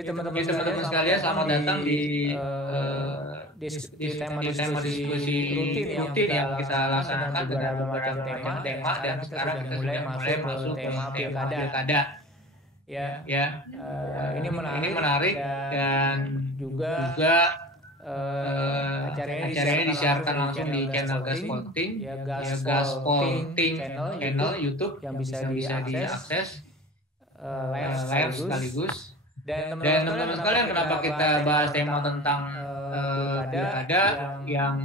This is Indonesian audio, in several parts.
Jadi teman-teman sekalian selamat datang di tema diskusi rutin yang kita laksanakan dengan beberapa macam tema dan sekarang kita sudah mulai masuk ke tema pilkada. Ini menarik dan juga acara ini disiarkan langsung di channel Gaspolting, Gaspolting channel YouTube yang bisa diakses live sekaligus. Dan teman-teman sekalian, kenapa kita bahas tema tentang pilkada yang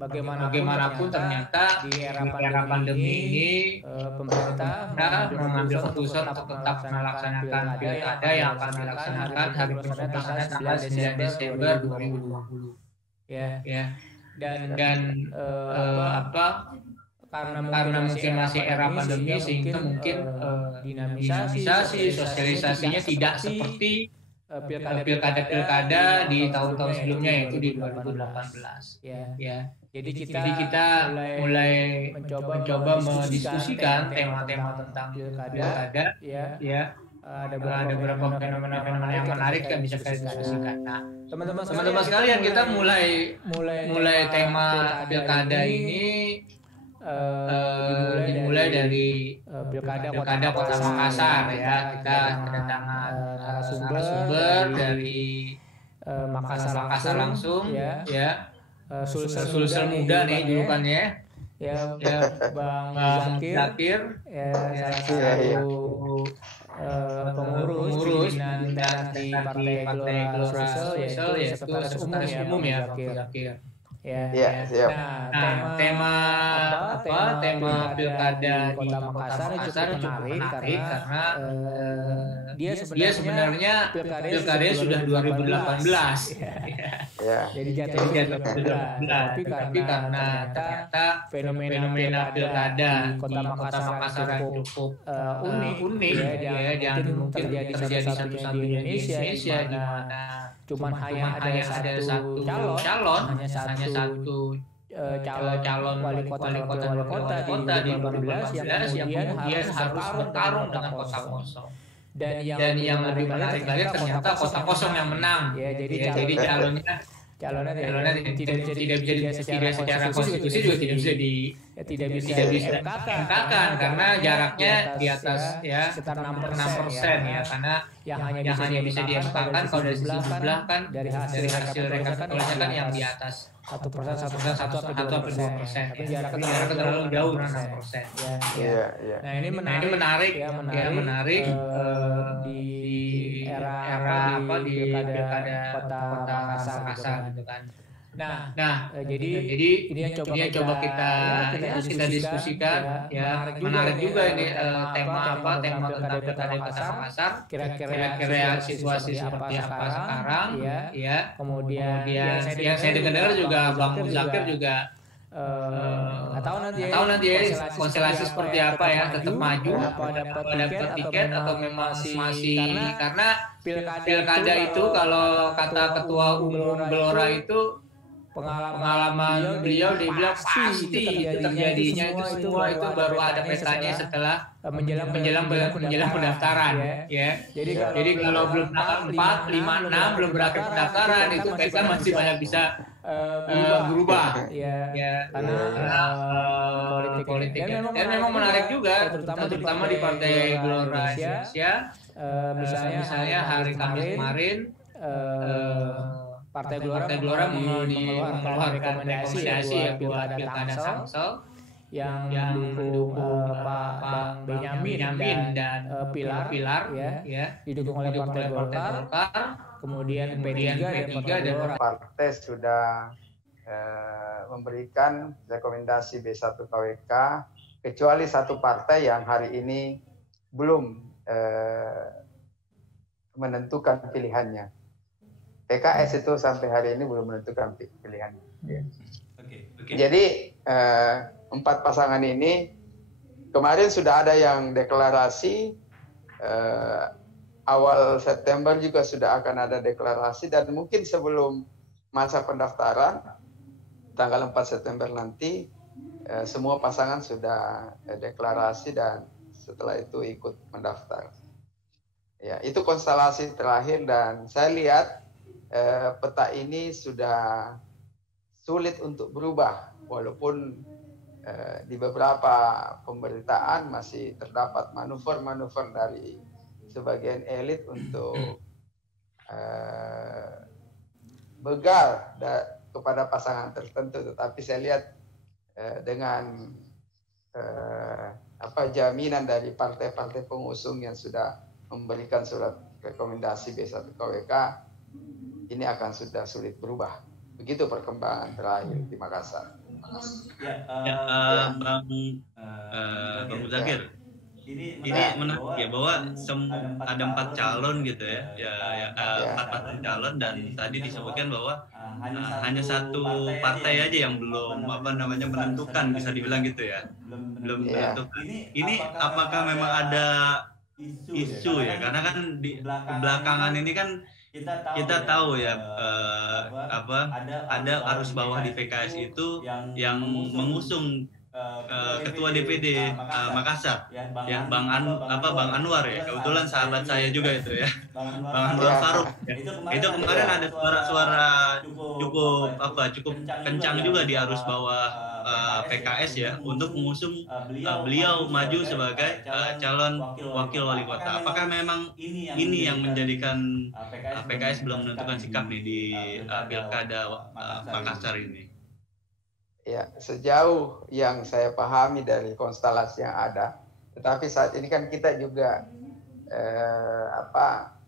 bagaimanapun ternyata di era pandemi ini pemerintah mengambil keputusan untuk tetap melaksanakan pilkada yang akan dilaksanakan hari pencoblosan tanggal 9 Desember 2020. Dan karena mungkin masih era pandemi sehingga mungkin dinamisasi sosialisasinya tidak seperti pilkada di tahun-tahun sebelumnya, yaitu di 2018. Jadi kita mulai mencoba mendiskusikan tema-tema tentang pilkada. Ada beberapa fenomena yang menarik yang bisa kita diskusikan. Nah, teman-teman sekalian, kita mulai tema pilkada ini dimulai dari pilkada Kota Makassar ya. Kita kedatangan narasumber dari Makassar langsung ya. Sulsel muda nih julukannya ya, Bang Zakir salah satu pengurus pimpinan di Partai Gelora Sulsel, yaitu sekretaris umum ya, Bang Zakir. Tema pilkada di Kota Makassar cukup menarik karena dia sebenarnya pilkadanya sudah 2018. Jadi jatuh 2018, tapi karena ternyata fenomena pilkada di Kota Makassar cukup unik ya, dan mungkin terjadi satu-satunya di Indonesia di mana cuman hanya ada satu calon, hanya satu calon wali kota di 2015 yang kemudian harus bertarung dengan kota kosong. Dan yang lebih menarik lagi ternyata kota kosong yang menang. Jadi calonnya tidak bisa secara konstitusi juga tidak bisa dikatakan karena jaraknya di atas ya sekitar 6% ya, karena yang hanya bisa diemparkan kalau dari sisi jumlah kan dari hasil rekapitulasinya kan yang di atas 1% atau 2%, tapi jaraknya terlalu jauh 6%. Nah ini menarik di era di pilkada Kota Makassar gitu kan. Nah, jadi ini yang coba kita diskusikan ya. Menarik juga ini tema tentang pilkada Kota Makassar. Kira-kira situasi seperti apa sekarang ya. Kemudian yang saya dengar juga Bang Zakir juga nggak tahu nanti konstelasi seperti apa ya, tetap maju apa dapat tiket atau memang masih karena pilkada itu kalau kata ketua umum Gelora itu pengalaman beliau dia bilang pasti terjadinya itu semua itu baru ada petanya setelah menjelang pendaftaran ya. Jadi kalau belum tanggal 4, 5, 6 belum berakhir pendaftaran itu peta masih banyak bisa berubah ya karena politiknya. Dan memang menarik juga terutama di Partai Gelora Indonesia. Misalnya hari Kamis kemarin Partai Gelora mengeluarkan rekomendasi ya buat pilkada Tangsel yang mendukung Pak Benyamin dan Pilar ya didukung oleh Partai Golkar, kemudian P3 dan partai sudah memberikan rekomendasi B1 KWK kecuali satu partai yang hari ini belum menentukan pilihannya. PKS itu sampai hari ini belum menentukan pilihannya. Jadi 4 pasangan ini kemarin sudah ada yang deklarasi, awal September juga sudah akan ada deklarasi, dan mungkin sebelum masa pendaftaran tanggal 4 September nanti semua pasangan sudah deklarasi dan setelah itu ikut mendaftar. Ya, itu konstelasi terakhir dan saya lihat peta ini sudah sulit untuk berubah walaupun di beberapa pemberitaan masih terdapat manuver-manuver dari sebagian elit untuk begal kepada pasangan tertentu, tetapi saya lihat dengan jaminan dari partai-partai pengusung yang sudah memberikan surat rekomendasi B1 KWK, ini akan sudah sulit berubah. Begitu perkembangan terakhir di Makassar. Bang Muzakir, ini menarik ya bahwa ada 4 calon gitu ya, 4 calon, dan tadi disebutkan bahwa hanya satu partai aja yang belum menentukan, bisa dibilang gitu ya, belum menentukan. Ini apakah memang ada isu ya? Karena kan di belakangan ini kan kita tahu ya ada arus bawah di PKS itu yang mengusung Ketua DPD Makassar, ya Bang Anwar ya, kebetulan sahabat saya juga itu ya, Bang Anwar Farouk. Ya. Itu kemarin ada suara-suara cukup kencang juga di arus bawah PKS ya untuk mengusung beliau maju sebagai calon wakil wali kota. Apakah memang ini yang menjadikan PKS belum menentukan sikap nih di pilkada Makassar ini? Ya, sejauh yang saya pahami dari konstelasi yang ada, tetapi saat ini kan kita juga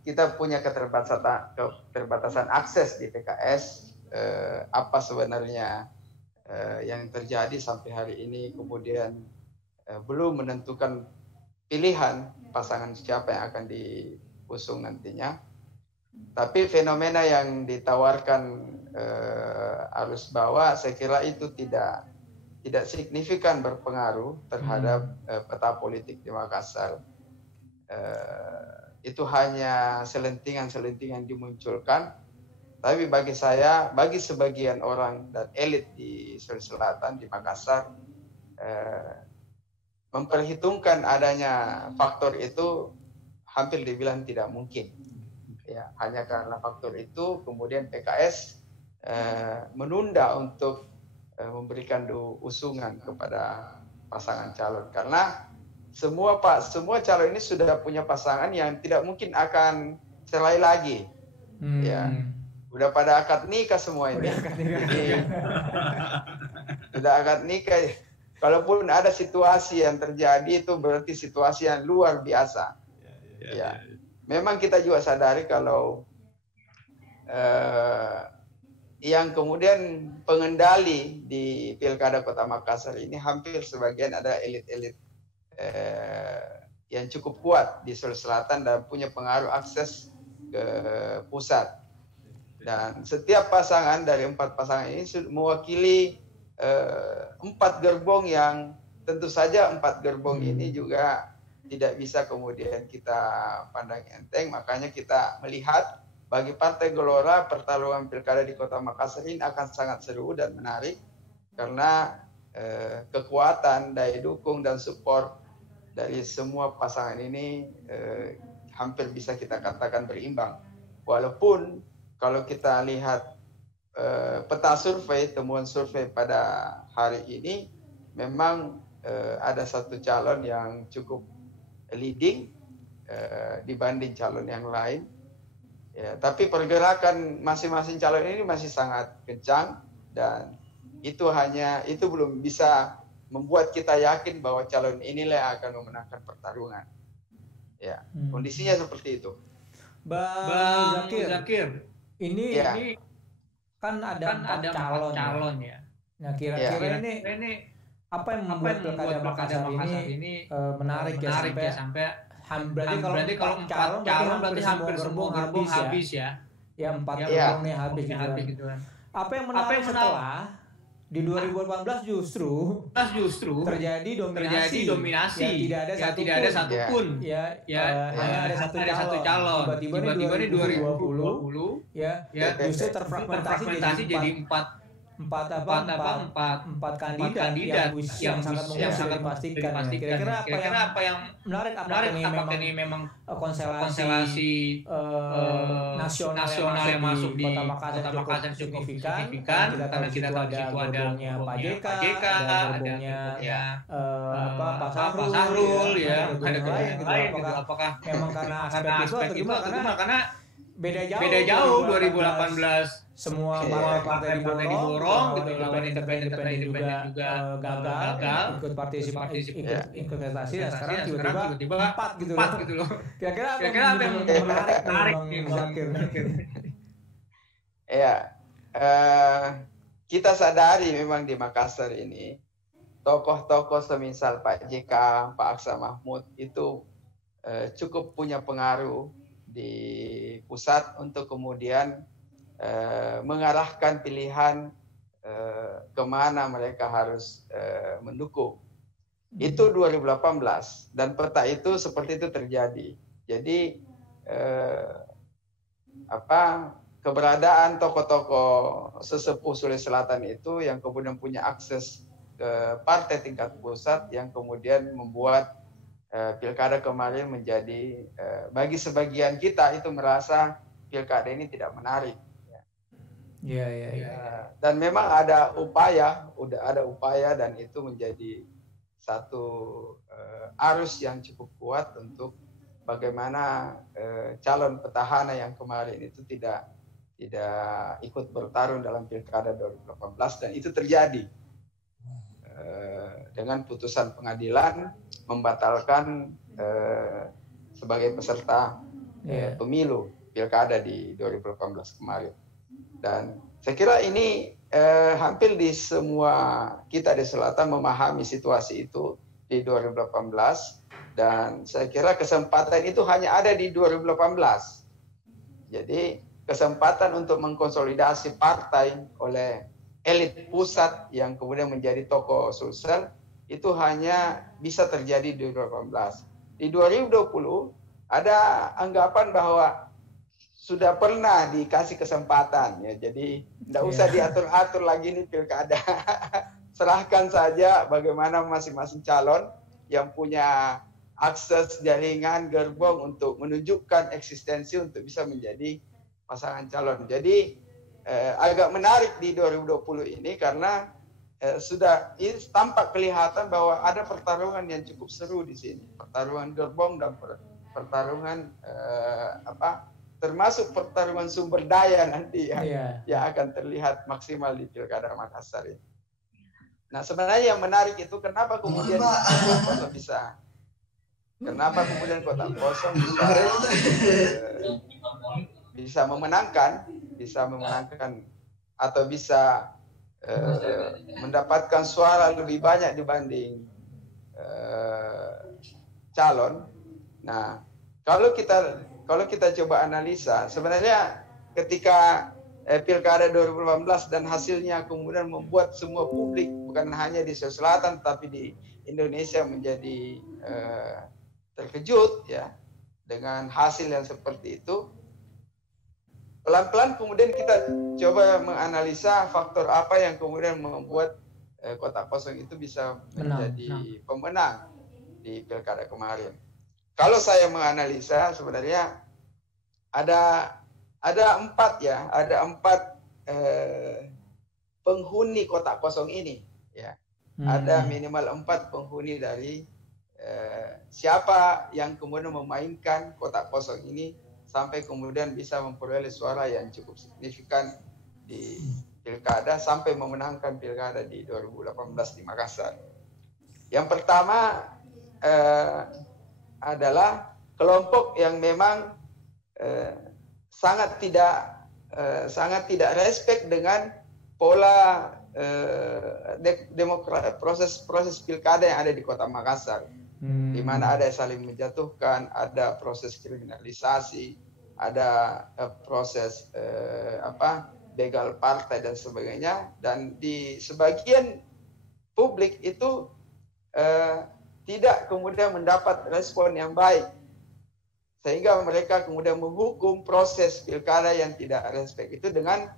kita punya keterbatasan akses di PKS, apa sebenarnya yang terjadi sampai hari ini, kemudian belum menentukan pilihan pasangan siapa yang akan diusung nantinya. Tapi fenomena yang ditawarkan arus bawah, saya kira itu tidak signifikan berpengaruh terhadap peta politik di Makassar. Itu hanya selentingan-selentingan dimunculkan. Tapi bagi saya, bagi sebagian orang dan elit di Sulawesi Selatan, di Makassar, memperhitungkan adanya faktor itu hampir dibilang tidak mungkin. Ya, hanya karena faktor itu kemudian PKS menunda untuk memberikan usungan kepada pasangan calon, karena semua calon ini sudah punya pasangan yang tidak mungkin akan cerai lagi. Ya, udah pada akad nikah semua ini. Sudah akad nikah. Kalaupun ada situasi yang terjadi, itu berarti situasi yang luar biasa. Ya. Memang kita juga sadari kalau yang kemudian pengendali di Pilkada Kota Makassar ini hampir sebagian ada elit-elit yang cukup kuat di Sulawesi Selatan dan punya pengaruh akses ke pusat. Dan setiap pasangan dari 4 pasangan ini mewakili 4 gerbong yang tentu saja 4 gerbong ini juga tidak bisa kemudian kita pandang enteng. Makanya kita melihat bagi Partai Gelora, pertarungan pilkada di Kota Makassar ini akan sangat seru dan menarik karena kekuatan, daya dukung dan support dari semua pasangan ini hampir bisa kita katakan berimbang. Walaupun kalau kita lihat peta survei, temuan survei pada hari ini, memang ada satu calon yang cukup leading dibanding calon yang lain. Ya, tapi pergerakan masing-masing calon ini masih sangat kencang dan itu belum bisa membuat kita yakin bahwa calon inilah yang akan memenangkan pertarungan. Ya, kondisinya seperti itu. Bang Zakir, ini kan ada 4 calon ya. Nah, kira-kira ini apa yang membuat pilkada Makassar ini menarik ya sampai berarti kalau 4 calon berarti hampir semua gerbong habis ya. Ya 4 gerbongnya habis gitu kan. Apa yang menarik setelah di 2018 justru terjadi dominasi yang tidak ada satupun hanya ada satu calon. Tiba-tiba di 2020 justru terfragmentasi jadi empat kandidat yang sangat dipastikan. Kira-kira apa yang menarik? Apakah ini memang konstelasi nasional yang masuk di Kota Makassar cukup signifikan karena kita tahu di situ ada Pak JK, ada Pak Sahrul, ya, ada yang lain gitu. Apakah memang karena aspek itu atau gimana? Karena beda jauh 2018 semua partai diborong gitu, lawan independen juga gagal ikut partisipasi dan sekarang tiba-tiba 4 gitu loh. Kira-kira apa yang menarik nih Zakir? Ya, kita sadari memang di Makassar ini tokoh-tokoh semisal Pak JK, Pak Aksa Mahmud itu cukup punya pengaruh di pusat untuk kemudian mengarahkan pilihan kemana mereka harus mendukung. Itu 2018 dan peta itu seperti itu terjadi. Jadi keberadaan tokoh-tokoh sesepuh Sulawesi Selatan itu yang kemudian punya akses ke partai tingkat pusat yang kemudian membuat pilkada kemarin menjadi bagi sebagian kita itu merasa pilkada ini tidak menarik. Ya. Dan memang ada upaya dan itu menjadi satu arus yang cukup kuat untuk bagaimana calon petahana yang kemarin itu tidak ikut bertarung dalam pilkada 2018 dan itu terjadi dengan putusan pengadilan membatalkan sebagai peserta pemilu pilkada di 2018 kemarin. Dan saya kira ini hampir di semua kita di selatan memahami situasi itu di 2018 dan saya kira kesempatan itu hanya ada di 2018. Jadi kesempatan untuk mengkonsolidasi partai oleh elit pusat yang kemudian menjadi tokoh Sulsel itu hanya bisa terjadi di 2018. Di 2020 ada anggapan bahwa sudah pernah dikasih kesempatan ya, jadi tidak usah diatur-atur lagi nih pilkada. Serahkan saja bagaimana masing-masing calon yang punya akses jaringan gerbong untuk menunjukkan eksistensi untuk bisa menjadi pasangan calon. Jadi agak menarik di 2020 ini karena sudah tampak kelihatan bahwa ada pertarungan yang cukup seru di sini, pertarungan gerbong dan pertarungan termasuk pertarungan sumber daya nanti yang akan terlihat maksimal di pilkada Makassar ini. Nah sebenarnya yang menarik itu kenapa kemudian Kota Kosong bisa memenangkan atau bisa mendapatkan suara lebih banyak dibanding calon. Nah, kalau kita coba analisa, sebenarnya ketika pilkada 2018 dan hasilnya kemudian membuat semua publik bukan hanya di Sulawesi Selatan tapi di Indonesia menjadi terkejut ya dengan hasil yang seperti itu. Pelan-pelan kemudian kita coba menganalisa faktor apa yang kemudian membuat Kota Kosong itu bisa menjadi pemenang di pilkada kemarin. Kalau saya menganalisa sebenarnya ada empat penghuni Kota Kosong ini ya. Ada minimal 4 penghuni dari siapa yang kemudian memainkan Kota Kosong ini sampai kemudian bisa memperoleh suara yang cukup signifikan di pilkada sampai memenangkan pilkada di 2018 di Makassar. Yang pertama adalah kelompok yang memang sangat tidak respect dengan pola proses pilkada yang ada di Kota Makassar, di mana ada saling menjatuhkan, ada proses kriminalisasi, ada proses begal partai dan sebagainya, dan di sebagian publik itu tidak kemudian mendapat respon yang baik, sehingga mereka kemudian menghukum proses pilkada yang tidak respect itu dengan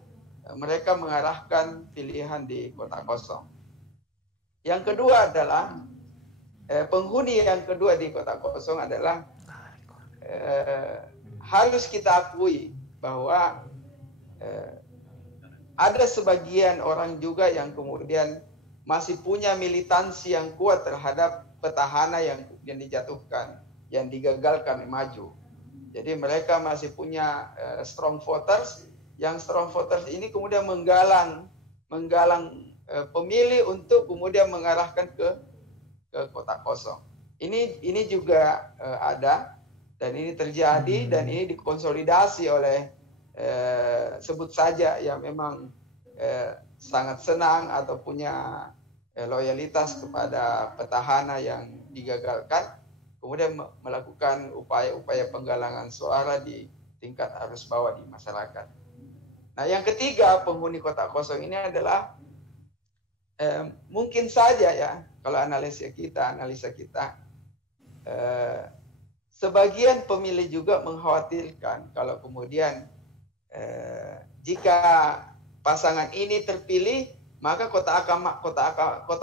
mereka mengarahkan pilihan di kota kosong. Yang kedua adalah penghuni yang kedua di kota kosong adalah harus kita akui bahwa ada sebagian orang juga yang kemudian masih punya militansi yang kuat terhadap petahana yang dijatuhkan, yang digagalkan maju. Jadi mereka masih punya strong voters, yang strong voters ini kemudian menggalang pemilih untuk kemudian mengarahkan ke kota kosong. Ini juga ada, dan ini terjadi, dan ini dikonsolidasi oleh sebut saja yang memang sangat senang atau punya loyalitas kepada petahana yang digagalkan, kemudian melakukan upaya-upaya penggalangan suara di tingkat arus bawah di masyarakat. Nah, yang ketiga, penghuni kota kosong ini adalah mungkin saja ya, kalau analisa kita, sebagian pemilih juga mengkhawatirkan kalau kemudian jika pasangan ini terpilih, maka kota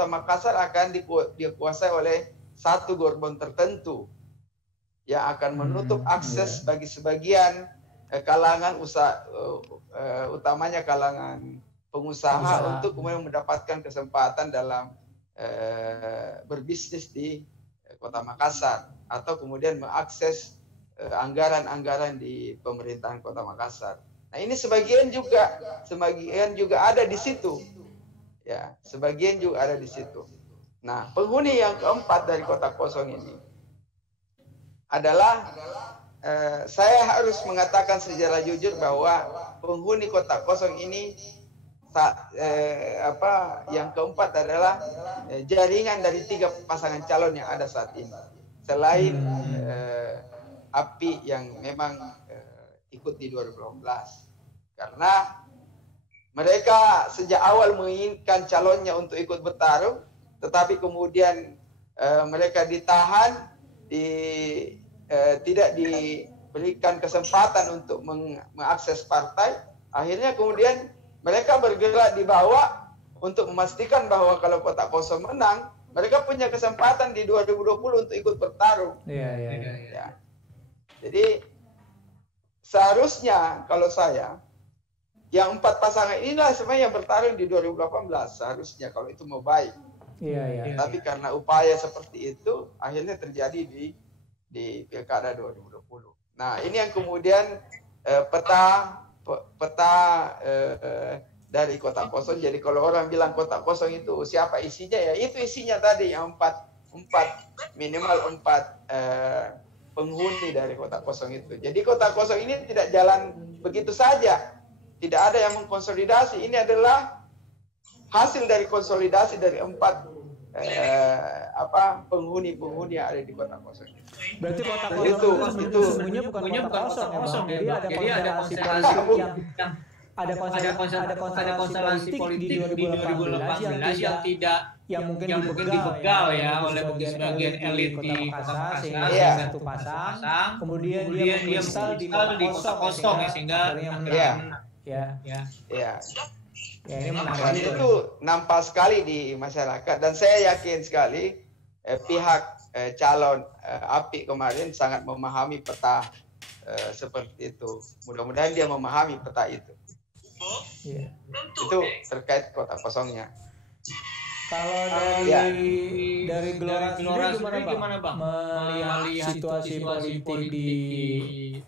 Makassar akan dikuasai oleh satu gerbong tertentu yang akan menutup akses bagi sebagian kalangan utamanya kalangan pengusaha untuk kemudian mendapatkan kesempatan dalam berbisnis di kota Makassar, atau kemudian mengakses anggaran-anggaran di pemerintahan kota Makassar. Nah, ini sebagian juga ada di situ, ya, sebagian juga ada di situ. Nah, penghuni yang keempat dari kota kosong ini adalah saya harus mengatakan secara jujur bahwa penghuni kota kosong ini yang keempat adalah jaringan dari 3 pasangan calon yang ada saat ini, selain API yang memang ikut di 2018, karena mereka sejak awal menginginkan calonnya untuk ikut bertarung, tetapi kemudian mereka ditahan, tidak diberikan kesempatan untuk mengakses partai. Akhirnya kemudian mereka bergerak di bawah untuk memastikan bahwa kalau kota kosong menang, mereka punya kesempatan di 2020 untuk ikut bertarung. Ya. Jadi seharusnya kalau saya, yang 4 pasangan inilah sebenarnya yang bertarung di 2018 seharusnya kalau itu mau baik. Tapi karena upaya seperti itu akhirnya terjadi di Pilkada 2020. Nah, ini yang kemudian peta dari kota kosong. Jadi kalau orang bilang kota kosong itu siapa isinya, ya itu isinya tadi yang 4 minimal 4 penghuni dari kota kosong itu. Jadi kota kosong ini tidak jalan begitu saja, tidak ada yang mengkonsolidasi. Ini adalah hasil dari konsolidasi dari 4 penghuni yang ada di kota kosong. Berarti kota kosong itu sebenarnya bukan kota kosong, jadi ada konstelasi politik di 2018 yang mungkin dibegal ya oleh sebagian elit di kota Makassar, satu pasang, kemudian dia menginstal di kota kosong ya, sehingga ini menarik. Itu nampak sekali di masyarakat, dan saya yakin sekali pihak calon API kemarin sangat memahami peta seperti itu. Mudah-mudahan dia memahami peta itu. Itu terkait kota kosongnya. Kalau dari Gelora sendiri gimana Bang? Melihat situasi politik di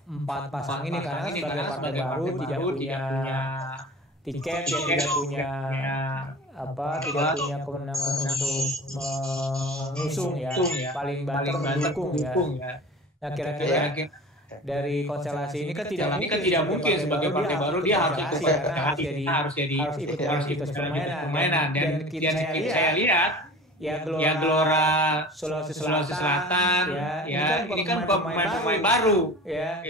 4 pasang ini, karena sebagai partai baru tidak punya tiket, tidak punya kewenangan untuk mengusung ya, paling banter mendukung ya. Nah, kira-kira dari konstelasi ini kan tidak mungkin sebagai partai baru dia harus ikut permainan, dan saya lihat ya Gelora Sulawesi Selatan ya ini kan pemain baru ya,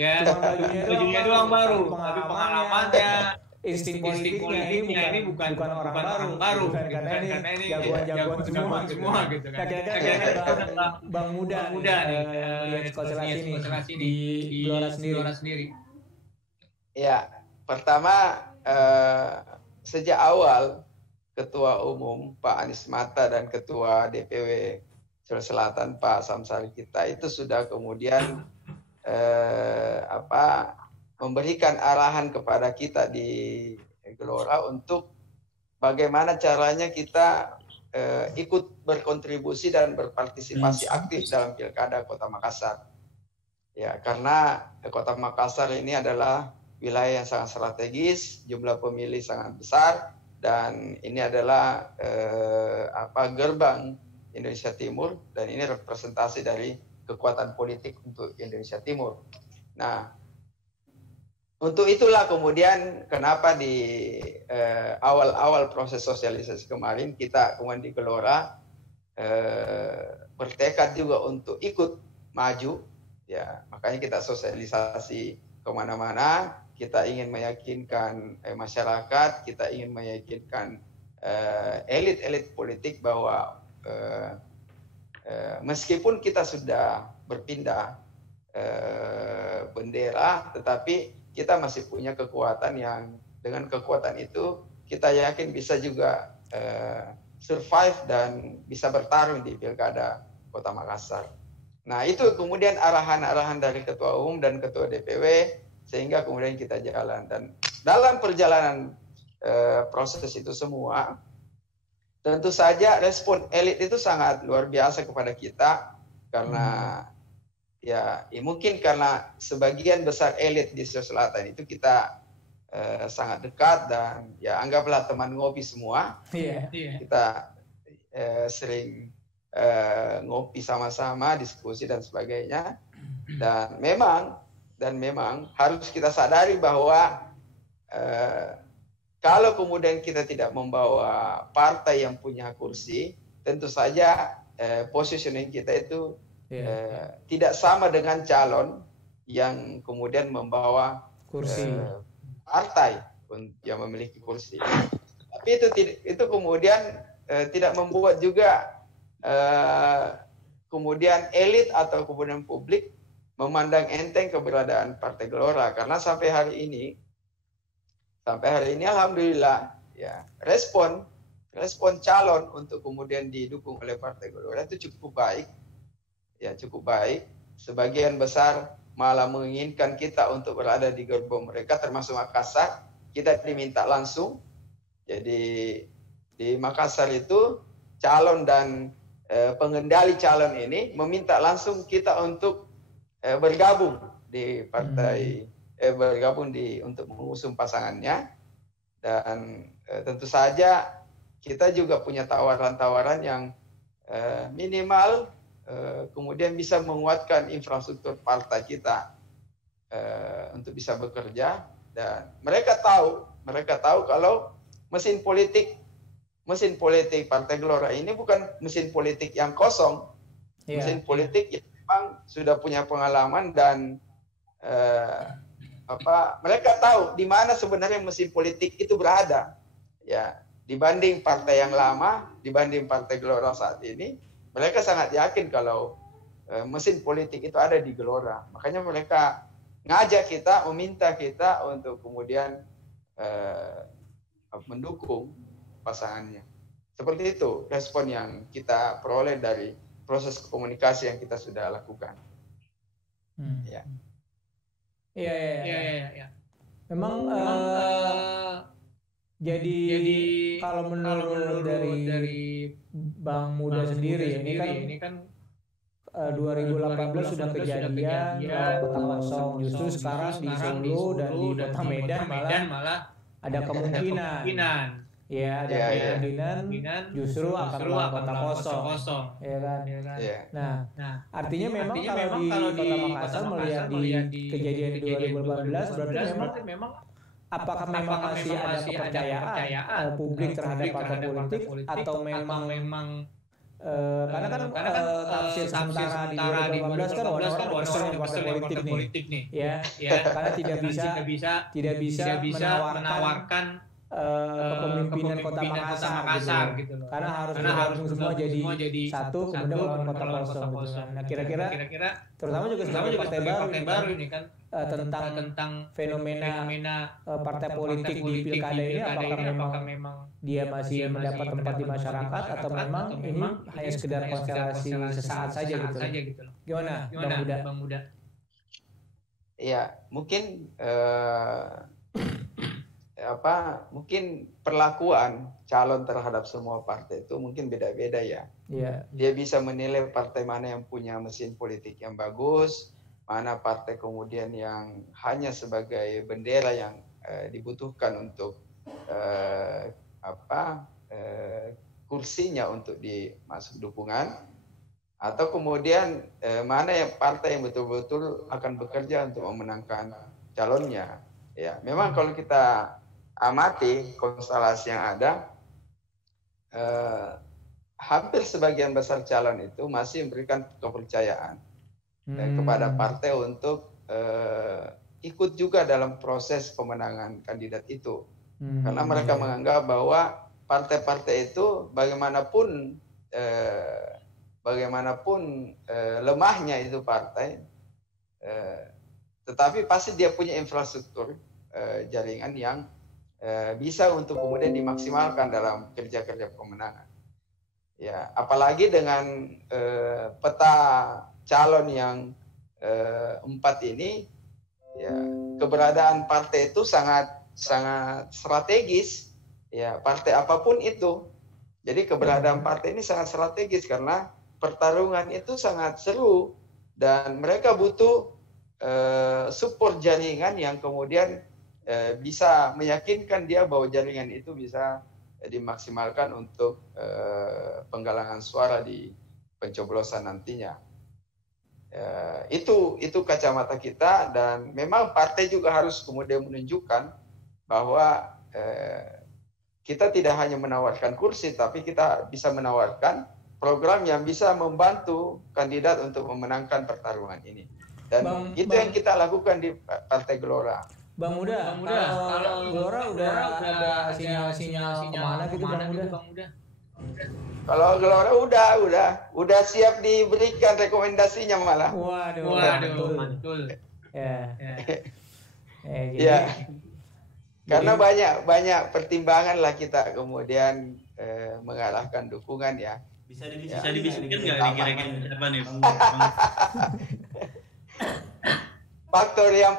bajunya doang baru, tapi pengalamannya, insting politiknya ini bukan orang baru, karena ini jagoan semua gitu kan. Kira-kira Bang Muda nih melihat konstelasi ini di Gelora sendiri. Ya, pertama sejak awal Ketua Umum Pak Anies Mata dan Ketua DPW Sulawesi Selatan Pak Samsari kita itu sudah kemudian memberikan arahan kepada kita di Gelora untuk bagaimana caranya kita ikut berkontribusi dan berpartisipasi aktif dalam Pilkada Kota Makassar. Ya, karena Kota Makassar ini adalah wilayah yang sangat strategis, jumlah pemilih sangat besar, dan ini adalah gerbang Indonesia Timur, dan ini representasi dari kekuatan politik untuk Indonesia Timur. Nah, untuk itulah kemudian kenapa di awal-awal proses sosialisasi kemarin kita kemudian di Gelora bertekad juga untuk ikut maju, ya makanya kita sosialisasi kemana-mana. Kita ingin meyakinkan masyarakat, kita ingin meyakinkan elit-elit politik bahwa meskipun kita sudah berpindah bendera, tetapi kita masih punya kekuatan yang dengan kekuatan itu kita yakin bisa juga survive dan bisa bertarung di Pilkada Kota Makassar. Nah, itu kemudian arahan-arahan dari Ketua Umum dan Ketua DPW, sehingga kemudian kita jalan. Dan dalam perjalanan proses itu semua, tentu saja respon elit itu sangat luar biasa kepada kita, karena ya mungkin karena sebagian besar elit di Sulawesi Selatan itu kita sangat dekat, dan ya anggaplah teman ngopi semua. Kita sering ngopi sama-sama, diskusi dan sebagainya. Dan memang harus kita sadari bahwa kalau kemudian kita tidak membawa partai yang punya kursi, tentu saja positioning kita itu tidak sama dengan calon yang kemudian membawa kursi partai yang memiliki kursi. Tapi itu kemudian tidak membuat juga kemudian elit atau kemudian publik memandang enteng keberadaan Partai Gelora, karena sampai hari ini alhamdulillah ya respon calon untuk kemudian didukung oleh Partai Gelora itu cukup baik. Ya, cukup baik. Sebagian besar malah menginginkan kita untuk berada di gerbong mereka, termasuk Makassar. Kita diminta langsung. Jadi di Makassar itu calon dan pengendali calon ini meminta langsung kita untuk bergabung di partai, untuk mengusung pasangannya. Dan tentu saja kita juga punya tawaran-tawaran yang minimal kemudian bisa menguatkan infrastruktur partai kita untuk bisa bekerja. Dan mereka tahu kalau mesin politik Partai Gelora ini bukan mesin politik yang kosong, mesin politik yang memang sudah punya pengalaman, dan mereka tahu di mana sebenarnya mesin politik itu berada. Ya, dibanding partai yang lama, dibanding Partai Gelora saat ini, mereka sangat yakin kalau mesin politik itu ada di Gelora. Makanya mereka ngajak kita, meminta kita untuk kemudian mendukung pasangannya. Seperti itu respon yang kita peroleh dari proses komunikasi yang kita sudah lakukan. Ya. Iya. Memang jadi kalau menurut dari Bang Muda sendiri, ini kan 2018 sudah kejadian Kota Kosong, justru sekarang di Solo dan di Kota Medan malah ada kemungkinan. Ya, ada kemungkinan justru akan melawan Kota Kosong, ya kan? Nah, artinya memang kalau di Kota Makassar melihat di kejadian 2018, berarti memang apakah memang masih ada kepercayaan publik terhadap partai politik, atau memang karena kan tafsir sementara di 2018 kan orang-orang yang partai politik nih, ya, karena tidak bisa menawarkan kepemimpinan Kota Makassar gitu loh. Karena harus bergabung semua jadi satu, kemudian melawan Kota Kosong gitu kan. Nah, kira-kira terutama juga sebagai partai baru ini kan tentang fenomena partai politik di pilkada ini, apakah memang dia masih mendapat tempat di masyarakat atau memang ini hanya sekedar konstelasi sesaat saja gitu loh. Gimana Bang Muda? Ya, mungkin mungkin perlakuan calon terhadap semua partai itu mungkin beda-beda ya. Yeah. Dia bisa menilai partai mana yang punya mesin politik yang bagus, mana partai kemudian yang hanya sebagai bendera yang dibutuhkan untuk kursinya untuk dimasuk dukungan, atau kemudian mana yang partai yang betul-betul akan bekerja untuk memenangkan calonnya. Ya, memang kalau kita amati konstelasi yang ada, hampir sebagian besar calon itu masih memberikan kepercayaan kepada partai untuk ikut juga dalam proses pemenangan kandidat itu. Karena mereka menganggap bahwa partai-partai itu bagaimanapun lemahnya itu partai, tetapi pasti dia punya infrastruktur jaringan yang bisa untuk kemudian dimaksimalkan dalam kerja-kerja pemenangan. Ya, apalagi dengan peta calon yang 4 ini, ya, keberadaan partai itu sangat strategis. Ya, partai apapun itu. Jadi keberadaan partai ini sangat strategis karena pertarungan itu sangat seru dan mereka butuh support jaringan yang kemudian bisa meyakinkan dia bahwa jaringan itu bisa dimaksimalkan untuk penggalangan suara di pencoblosan nantinya. Itu kacamata kita, dan memang partai juga harus kemudian menunjukkan bahwa kita tidak hanya menawarkan kursi, tapi kita bisa menawarkan program yang bisa membantu kandidat untuk memenangkan pertarungan ini. Dan itu yang kita lakukan di Partai Gelora. Bang Muda, kalau Gelora udah ada sinyal-sinyal kemana gitu Bang Muda? Kalau Gelora udah siap diberikan rekomendasinya malah. Waduh, betul. Ya. Karena banyak pertimbangan lah kita kemudian mengarahkan dukungan ya. Bisa dibisikin nggak nih kira-kira siapa nih? Faktor yang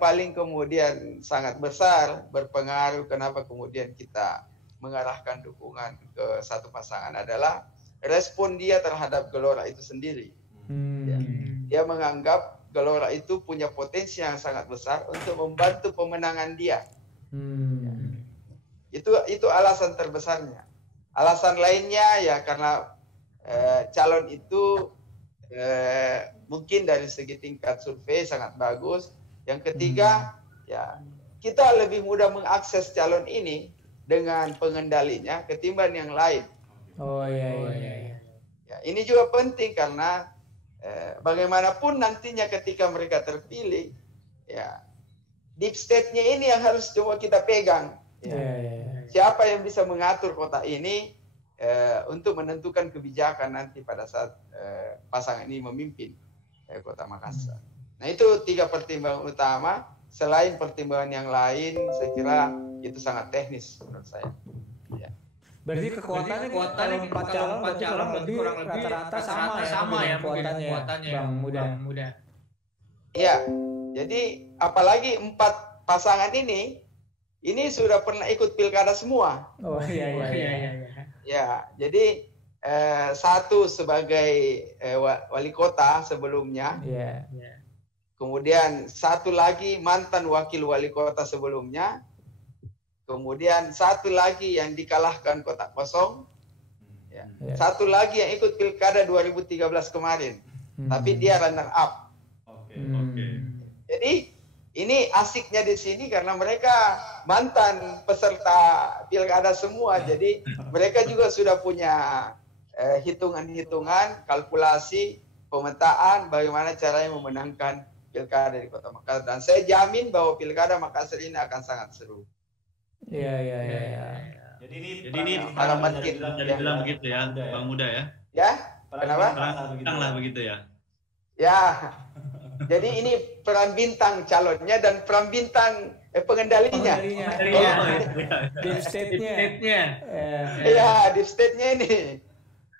paling kemudian sangat besar berpengaruh kenapa kemudian kita mengarahkan dukungan ke satu pasangan adalah respon dia terhadap Gelora itu sendiri. Ya. Dia menganggap Gelora itu punya potensi yang sangat besar untuk membantu pemenangan dia. Ya. Itu alasan terbesarnya. Alasan lainnya ya karena calon itu mungkin dari segi tingkat survei sangat bagus. Yang ketiga, ya kita lebih mudah mengakses calon ini dengan pengendalinya ketimbang yang lain. Iya. Ya, ini juga penting karena bagaimanapun nantinya ketika mereka terpilih, ya deep state-nya ini yang harus coba kita pegang. Ya. Siapa yang bisa mengatur kota ini untuk menentukan kebijakan nanti pada saat pasangan ini memimpin Kota Makassar. Nah, itu 3 pertimbangan utama. Selain pertimbangan yang lain, saya kira itu sangat teknis menurut saya. Ya. Berarti kekuatannya kalau 4 calon kurang lebih rata-rata sama ya kekuatannya Bang Muda. Iya. Jadi apalagi 4 pasangan ini sudah pernah ikut pilkada semua. Iya. Ya, jadi satu sebagai wali kota sebelumnya. Iya. Kemudian satu lagi mantan wakil wali kota sebelumnya. Kemudian satu lagi yang dikalahkan kotak kosong. Ya. Satu lagi yang ikut pilkada 2013 kemarin. Tapi dia runner up. Oke. Jadi ini asiknya di sini karena mereka mantan peserta pilkada semua. Jadi mereka juga sudah punya hitungan-hitungan, kalkulasi, pemetaan bagaimana caranya memenangkan pilkada di Kota Makassar. Dan saya jamin bahwa pilkada Makassar ini akan sangat seru. Iya. Jadi ini harapan kita jadi bilang begitu ya, Bang Muda ya. Ya, kenapa? Terang lah begitu ya. Ya. Jadi ini peran bintang calonnya dan peran bintang pengendalinya. Deep state-nya. Iya, deep state-nya ini.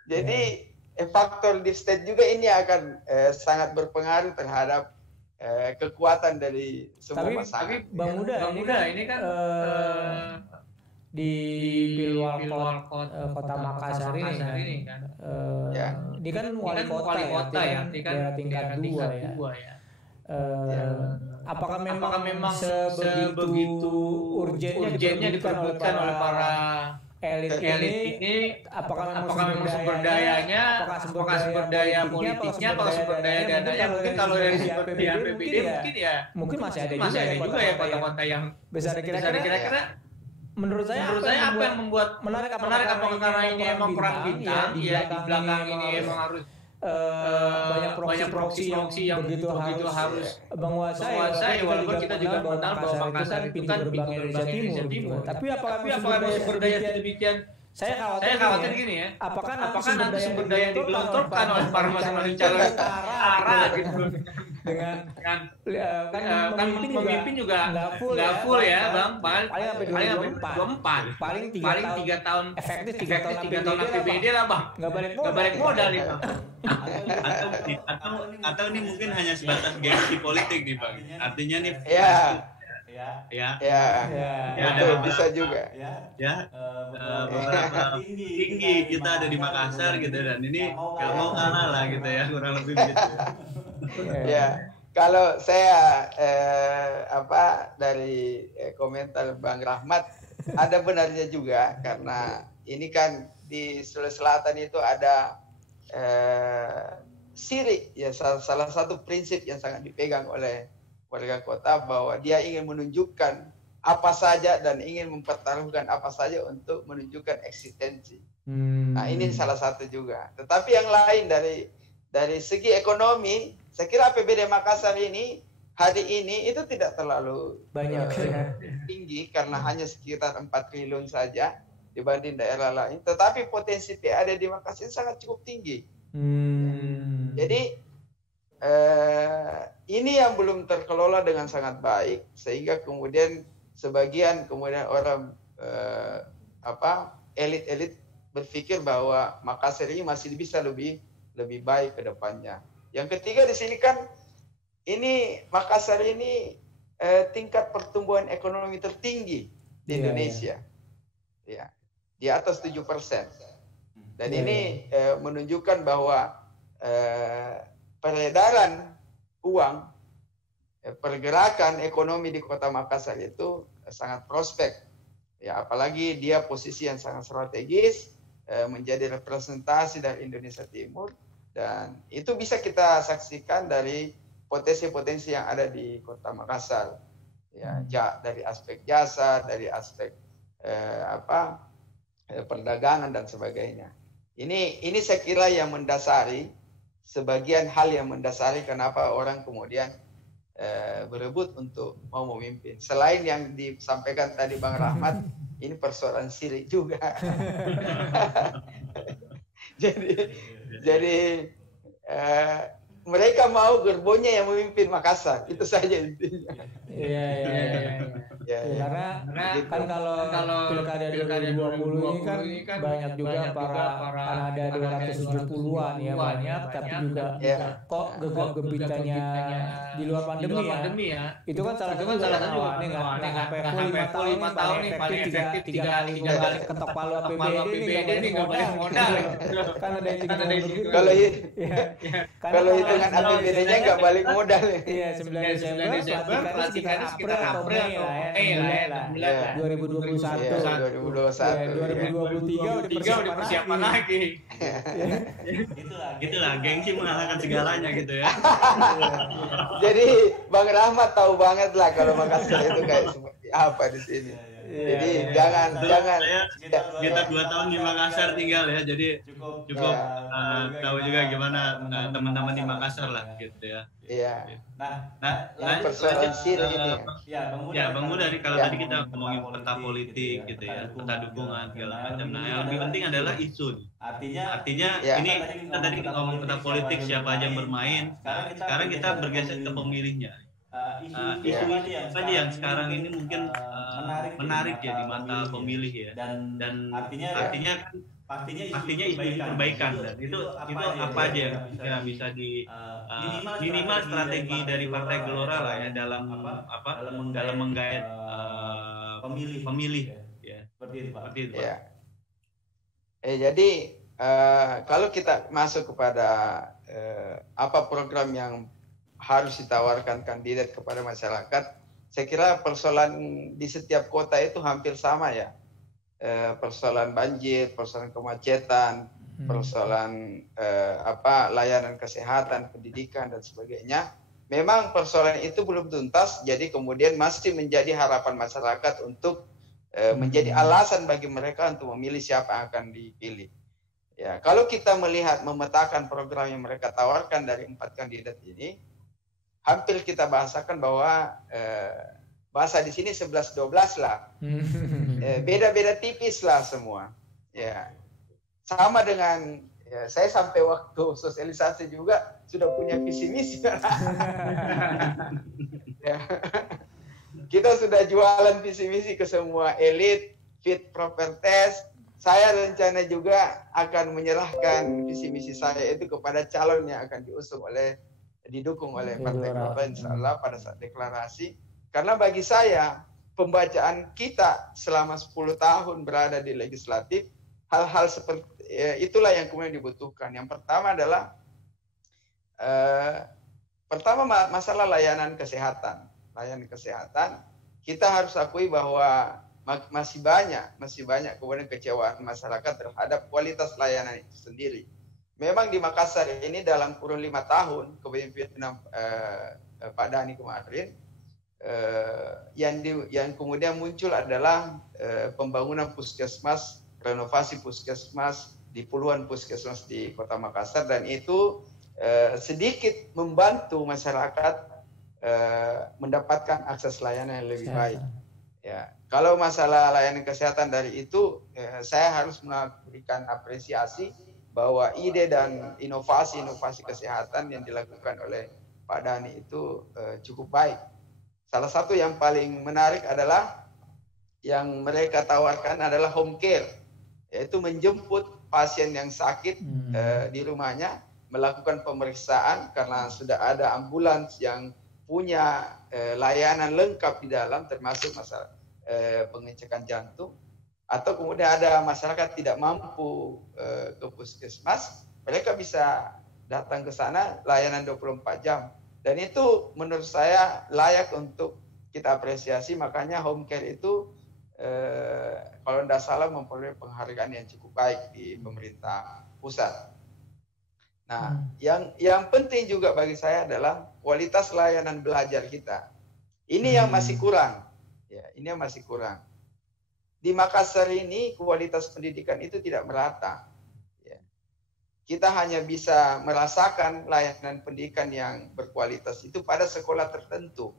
Jadi faktor deep state juga ini akan sangat berpengaruh terhadap kekuatan dari semua pasangan. Tapi Bang Huda ini kan di Pilwal Kota Makassar ini kan, ini kan wali kota ya, kan tingkat 2 ya. Apakah memang sebegitu urgennya diperbutkan oleh para elit ini? Apakah memang sumber dayanya, apakah sumber daya politiknya, apakah sumber daya dananya? Mungkin kalau dari sumber daya APBD mungkin masih ada juga ya kota-kota yang besar. Kira-kira menurut saya apa yang membuat menarik apakah karena ini emang perang bintang di belakang ini emang harus banyak proksi yang begitu harus menguasai, walaupun kita juga mengenal bahwa Makassar itu kan pintu gerbang Indonesia Timur. Tapi apakah sumber daya demikian? Saya khawatir gini ya. Apakah nanti sumber daya yang digelontorkan oleh para masing-masing calon arah gitu dengan memimpin juga nggak full ya Bang, paling sampai 24, paling 3 tahun efektif 3 tahun APBD lah Bang, nggak balik modal itu. Atau ini mungkin hanya sebatas gengsi politik nih Bang, artinya nih betul, bisa juga beberapa tinggi kita ada di Makassar gitu, dan ini nggak mau kalah lah gitu ya, kurang lebih begitu ya. Kalau saya dari komentar Bang Rahmat, ada benarnya juga, karena ini kan di Sulawesi Selatan itu ada sirik ya, salah satu prinsip yang sangat dipegang oleh warga kota, bahwa dia ingin menunjukkan apa saja dan ingin mempertaruhkan apa saja untuk menunjukkan eksistensi. Nah, ini salah satu juga. Tetapi yang lain dari segi ekonomi, saya kira APBD Makassar ini hari ini itu tidak terlalu banyak tinggi, karena hanya sekitar 4 triliun saja dibanding daerah lain. Tetapi potensi PAD di Makassar sangat cukup tinggi. Jadi ini yang belum terkelola dengan sangat baik, sehingga kemudian sebagian orang elit-elit berpikir bahwa Makassar ini masih bisa lebih baik ke depannya. Yang ketiga di sini kan, ini Makassar ini tingkat pertumbuhan ekonomi tertinggi di Indonesia. Ya, di atas 7%. Dan ini menunjukkan bahwa peredaran uang, pergerakan ekonomi di Kota Makassar itu sangat prospek. Ya, apalagi dia posisi yang sangat strategis, menjadi representasi dari Indonesia Timur, dan itu bisa kita saksikan dari potensi-potensi yang ada di Kota Makassar. Ya, dari aspek jasa, dari aspek perdagangan dan sebagainya. Ini saya kira yang mendasari, sebagian hal yang mendasari kenapa orang kemudian berebut untuk mau memimpin. Selain yang disampaikan tadi Bang Rahmat, ini persoalan sirik juga. jadi mereka mau gerbongnya yang memimpin Makassar, itu saja intinya. Karena gitu. Kan kalau pilkada 2020 ini kan banyak juga para ada 270-an ya banyak, tapi juga kok gegap-gempitanya di luar pandemi ya. Itu kan salah satu ini nggak sampai full 5 tahun nih, paling efektif 3 kali ketok palu APBD ini nggak balik modal. Kan ada yang kalau hitungan APBD-nya nggak balik modal. Iya, 9 Desember pelantikannya sekitar April lah ya, 2021. 2023 udah persiapan lagi. Gitulah gengsi mengalahkan segalanya gitu ya. Jadi Bang Rahmat tahu banget lah kalau Makassar itu kayak seperti apa di sini. Jadi jangan kita 2 tahun di Makassar tinggal ya, jadi cukup tahu juga gimana teman-teman di Makassar lah gitu ya. Iya. Nah, persoalan sini ini. Ya, Bang Mu, dari kalau tadi kita ngomongin peta politik gitu ya, peta dukungan segala macam. Nah, yang lebih penting adalah isu. Artinya ini kita tadi ngomong peta politik siapa aja yang bermain. Nah, sekarang kita bergeser ke pemilihnya. Isu apa aja yang sekarang ini mungkin menarik ya di mata pemilih ya, dan artinya isu perbaikan, dan itu apa aja yang bisa di minimal strategi dari Partai Gelora lah ya dalam menggait pemilih ya, seperti itu Pak. Ya. Jadi kalau kita masuk kepada apa program yang harus ditawarkan kandidat kepada masyarakat, saya kira persoalan di setiap kota itu hampir sama ya. Persoalan banjir, persoalan kemacetan, persoalan layanan kesehatan, pendidikan dan sebagainya. Memang persoalan itu belum tuntas, jadi kemudian masih menjadi harapan masyarakat untuk menjadi alasan bagi mereka untuk memilih siapa yang akan dipilih. Ya, kalau kita memetakan program yang mereka tawarkan dari 4 kandidat ini, hampir kita bahasakan bahwa bahasa di sini 11-12 lah. Beda-beda tipis lah semua. Ya. Sama dengan saya sampai waktu sosialisasi juga sudah punya visi misi. Ya. Kita sudah jualan visi misi ke semua elit, fit proper test. Saya rencana juga akan menyerahkan visi misi saya itu kepada calon yang akan didukung oleh Partai Gelora insyaallah pada saat deklarasi. Karena bagi saya pembacaan kita selama 10 tahun berada di legislatif, hal-hal seperti itulah yang kemudian dibutuhkan. Yang pertama adalah masalah layanan kesehatan. Layanan kesehatan kita harus akui bahwa masih banyak kemudian kecewaan masyarakat terhadap kualitas layanan itu sendiri. Memang di Makassar ini dalam kurun 5 tahun kepemimpinan Pak Dhani kemarin, yang kemudian muncul adalah pembangunan puskesmas, renovasi puskesmas di puluhan puskesmas di Kota Makassar, dan itu sedikit membantu masyarakat mendapatkan akses layanan yang lebih baik. Ya, kalau masalah layanan kesehatan dari itu, saya harus memberikan apresiasi bahwa ide dan inovasi kesehatan yang dilakukan oleh Pak Dhani itu cukup baik. Salah satu yang paling menarik adalah yang mereka tawarkan adalah home care, yaitu menjemput pasien yang sakit di rumahnya, melakukan pemeriksaan karena sudah ada ambulans yang punya layanan lengkap di dalam, termasuk masalah pengecekan jantung. Atau kemudian ada masyarakat tidak mampu ke puskesmas, mereka bisa datang ke sana, layanan 24 jam. Dan itu menurut saya layak untuk kita apresiasi, makanya home care itu kalau tidak salah memperoleh penghargaan yang cukup baik di pemerintah pusat. Nah, yang penting juga bagi saya adalah kualitas layanan belajar kita. Ini yang masih kurang. Ya, ini yang masih kurang. Di Makassar ini kualitas pendidikan itu tidak merata. Ya. Kita hanya bisa merasakan layanan pendidikan yang berkualitas itu pada sekolah tertentu,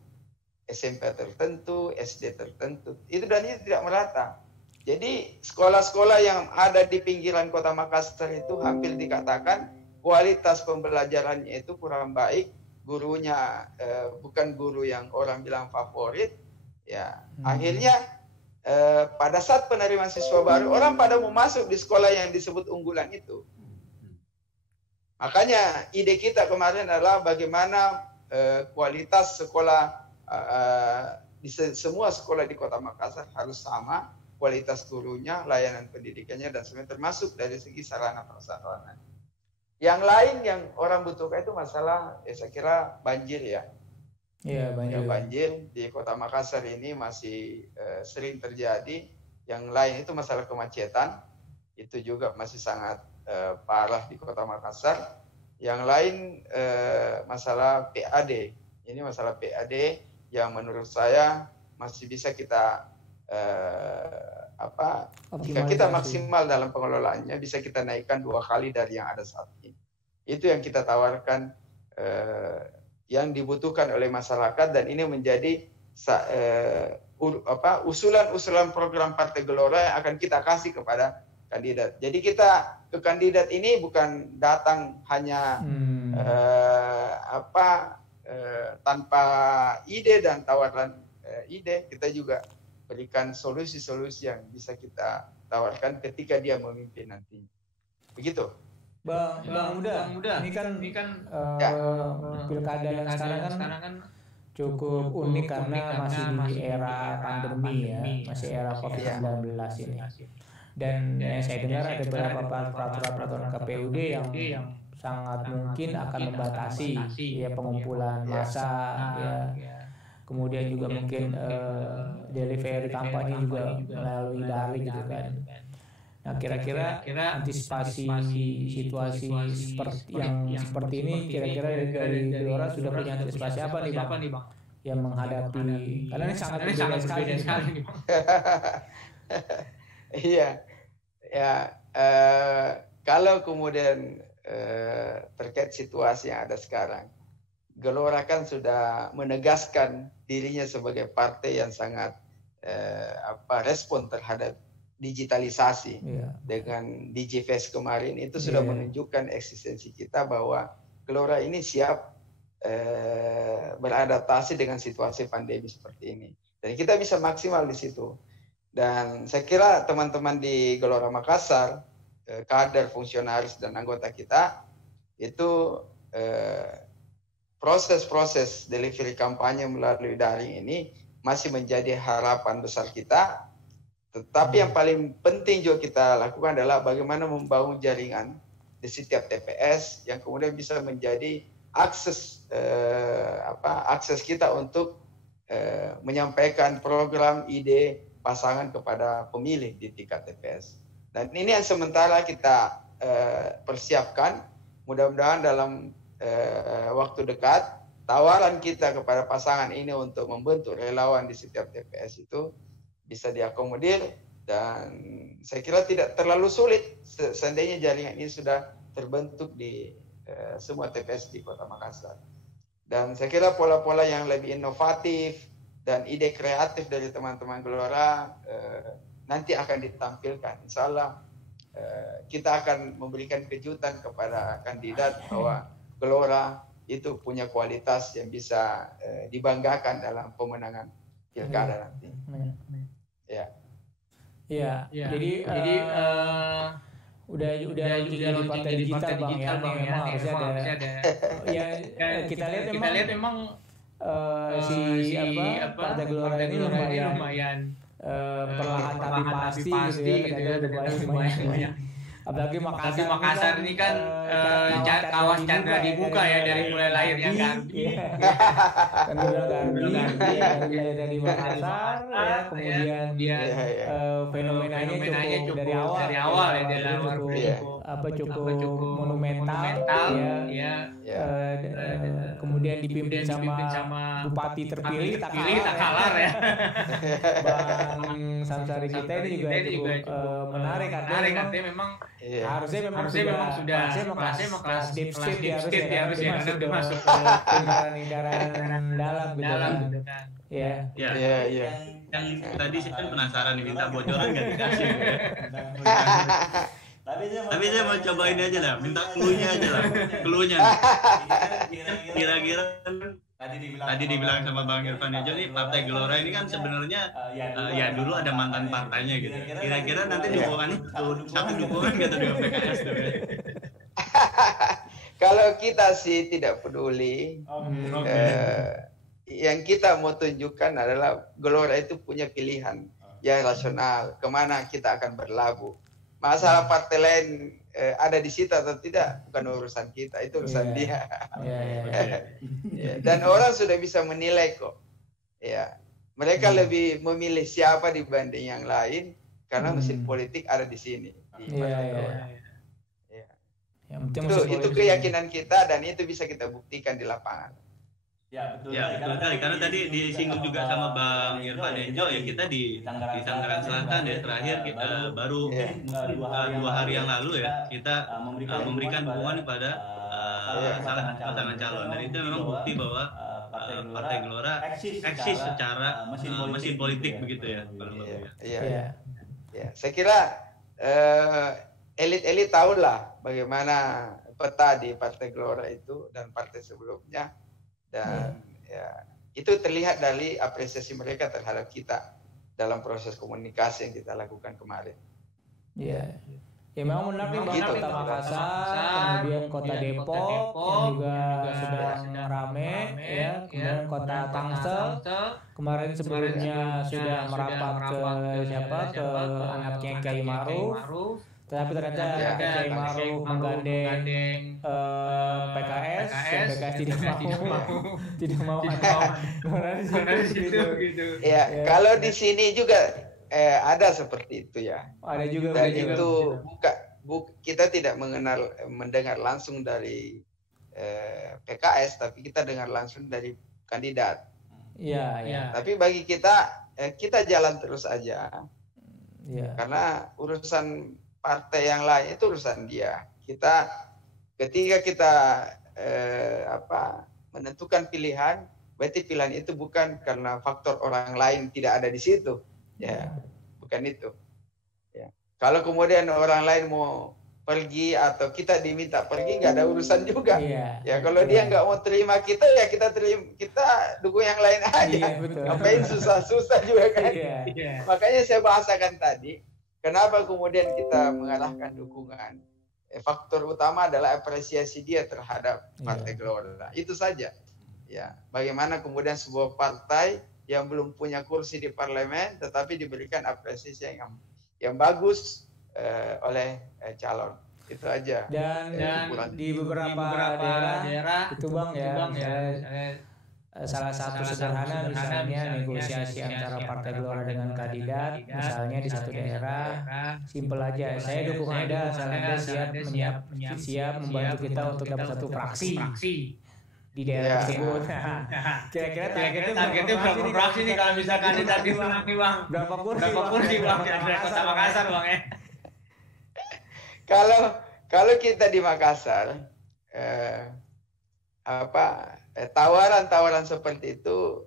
SMP tertentu, SD tertentu. Itu tidak merata. Jadi sekolah-sekolah yang ada di pinggiran Kota Makassar itu hampir dikatakan kualitas pembelajarannya itu kurang baik. Gurunya bukan guru yang orang bilang favorit. Ya, akhirnya pada saat penerimaan siswa baru, orang pada mau masuk di sekolah yang disebut unggulan itu. Makanya ide kita kemarin adalah bagaimana kualitas sekolah di semua sekolah di Kota Makassar harus sama, kualitas gurunya, layanan pendidikannya, dan semuanya, termasuk dari segi sarana prasarana. Yang lain yang orang butuhkan itu masalah, saya kira banjir ya. Iya, banjir di Kota Makassar ini masih sering terjadi. Yang lain itu masalah kemacetan, itu juga masih sangat parah di Kota Makassar. Yang lain masalah PAD. Ini masalah PAD yang menurut saya masih bisa kita jika kita maksimal dalam pengelolaannya bisa kita naikkan 2 kali dari yang ada saat ini. Itu yang kita tawarkan, yang dibutuhkan oleh masyarakat, dan ini menjadi usulan program Partai Gelora yang akan kita kasih kepada kandidat. Jadi kita ke kandidat ini bukan datang hanya tanpa ide dan tawaran ide, kita juga berikan solusi-solusi yang bisa kita tawarkan ketika dia memimpin nantinya. Begitu. Bang Huda, ini kan pilkada yang sekarang kan cukup unik karena masih di era pandemi ya, masih era COVID-19 ini. Dan saya dengar ada beberapa peraturan KPUD yang sangat mungkin akan membatasi ya pengumpulan massa ya. Kemudian juga mungkin delivery kampanye juga melalui daring gitu kan. Nah, kira-kira antisipasi situasi seperti ini, kira-kira dari Gelora sudah punya antisipasi apa nih Bang? Yang menghadapi, karena ini sangat berbeda sekali nih Bang. Iya, ya kalau kemudian terkait situasi yang ada sekarang, Gelora kan sudah menegaskan dirinya sebagai partai yang sangat respon terhadap digitalisasi. Dengan DigiFest kemarin itu sudah menunjukkan eksistensi kita bahwa Gelora ini siap beradaptasi dengan situasi pandemi seperti ini. Dan kita bisa maksimal di situ. Dan saya kira teman-teman di Gelora Makassar, kader, fungsionaris dan anggota kita itu proses delivery kampanye melalui daring ini masih menjadi harapan besar kita. Tetapi yang paling penting juga kita lakukan adalah bagaimana membangun jaringan di setiap TPS yang kemudian bisa menjadi akses kita untuk menyampaikan program, ide, pasangan kepada pemilih di tingkat TPS. Dan ini yang sementara kita persiapkan. Mudah-mudahan dalam waktu dekat tawaran kita kepada pasangan ini untuk membentuk relawan di setiap TPS itu bisa diakomodir, dan saya kira tidak terlalu sulit seandainya jaringan ini sudah terbentuk di semua TPS di Kota Makassar. Dan saya kira pola-pola yang lebih inovatif dan ide kreatif dari teman-teman Gelora nanti akan ditampilkan. Insya Allah kita akan memberikan kejutan kepada kandidat bahwa Gelora itu punya kualitas yang bisa dibanggakan dalam pemenangan pilkada nanti. Ya. Jadi udah jadi partai digital Bang ya. Memang harusnya ada. Ya kita lihat memang Partai Gelora ini lumayan perlahan tapi pasti gitu ya. Ternyata banyak. Apalagi Makassar ini kan kawas Chandra dibuka ya dari mulai lahirnya Garbi. Kan udah Garbi dari Makassar ya, kemudian fenomenanya cukup dari awal ya, cukup monumental ya. Kemudian dipimpin sama bupati terpilih tak kalah ya. Bang Samsari kita ini juga cukup menarik artinya memang harusnya memang sudah kelas deep state harusnya sudah masuk ke lingkaran dalam gitu kan. Iya. Yang tadi saya kan penasaran nih, minta bocoran nggak dikasih ya. Tapi saya mau cobain aja lah, minta clue-nya aja lah. Clue-nya. Kira-kira tadi dibilang sama Bang Irfan Ejo nih, Partai Gelora ini kan sebenarnya ya dulu ada mantan partainya gitu. Kira-kira nanti dukungannya satu dukungan gitu dengan PKS tuh. Kalau kita sih tidak peduli. Yang kita mau tunjukkan adalah Gelora itu punya pilihan yang rasional, kemana kita akan berlabuh. Masalah partai lain ada di situ atau tidak bukan urusan kita, itu urusan dia. Dan orang sudah bisa menilai kok. Ya, mereka lebih memilih siapa dibanding yang lain karena mesin politik ada di sini. Itu keyakinan kita dan itu bisa kita buktikan di lapangan. Ya, betul sekali. Karena tadi disinggung juga sama Bang Irfan Enjo, ya kita di Tangerang Selatan ya, terakhir baru 2 hari yang lalu ya, kita memberikan dukungan kepada salah satu pasangan calon. Dan itu memang bukti bahwa Partai Gelora eksis secara mesin politik begitu ya, Bang. Iya. Saya kira elit-elit tahulah bagaimana peta di Partai Gelora itu dan partai sebelumnya. Dan ya itu terlihat dari apresiasi mereka terhadap kita dalam proses komunikasi yang kita lakukan kemarin. Iya. Ya memang benar nih Bang, Kota Makassar, kemudian Kota Depok yang juga sedang rame ya, kemudian Kota Tangsel kemarin sebelumnya sudah merapat ke anaknya Kiai Maruf. Tapi ternyata Kiai Maruf menggandeng PKS tidak mau gitu. Ya, kalau di sini juga ada seperti itu ya. Ada juga. Dan itu kita tidak mendengar langsung dari PKS, tapi kita dengar langsung dari kandidat. Iya. Tapi bagi kita jalan terus aja. Iya. Karena urusan partai yang lain itu urusan dia. Ketika kita menentukan pilihan, berarti pilihan itu bukan karena faktor orang lain tidak ada di situ. Ya, bukan itu. Ya. Kalau kemudian orang lain mau pergi atau kita diminta pergi, nggak ada urusan juga. Ya kalau dia nggak mau terima kita, ya kita dukung yang lain aja. Ngapain susah-susah juga kan? Makanya saya bahasakan tadi. Kenapa kemudian kita mengarahkan dukungan? Faktor utama adalah apresiasi dia terhadap Partai Gelora. Itu saja. Ya, bagaimana kemudian sebuah partai yang belum punya kursi di parlemen, tetapi diberikan apresiasi yang bagus oleh calon. Itu aja. Dan di beberapa daerah itu Bang salah satu sederhana misalnya negosiasi antara Partai Gelora dengan kandidat, misalnya di satu daerah, simpel aja, saya dukung Anda, Anda siap membantu kita untuk dapat satu fraksi di daerah tersebut. Kira-kira targetnya berapa fraksi nih kalau bisa kandidat di menang nih Bang? Berapa kursi Bang kira-kira Kota Makassar Bang ya? Kalau kita di Makassar tawaran seperti itu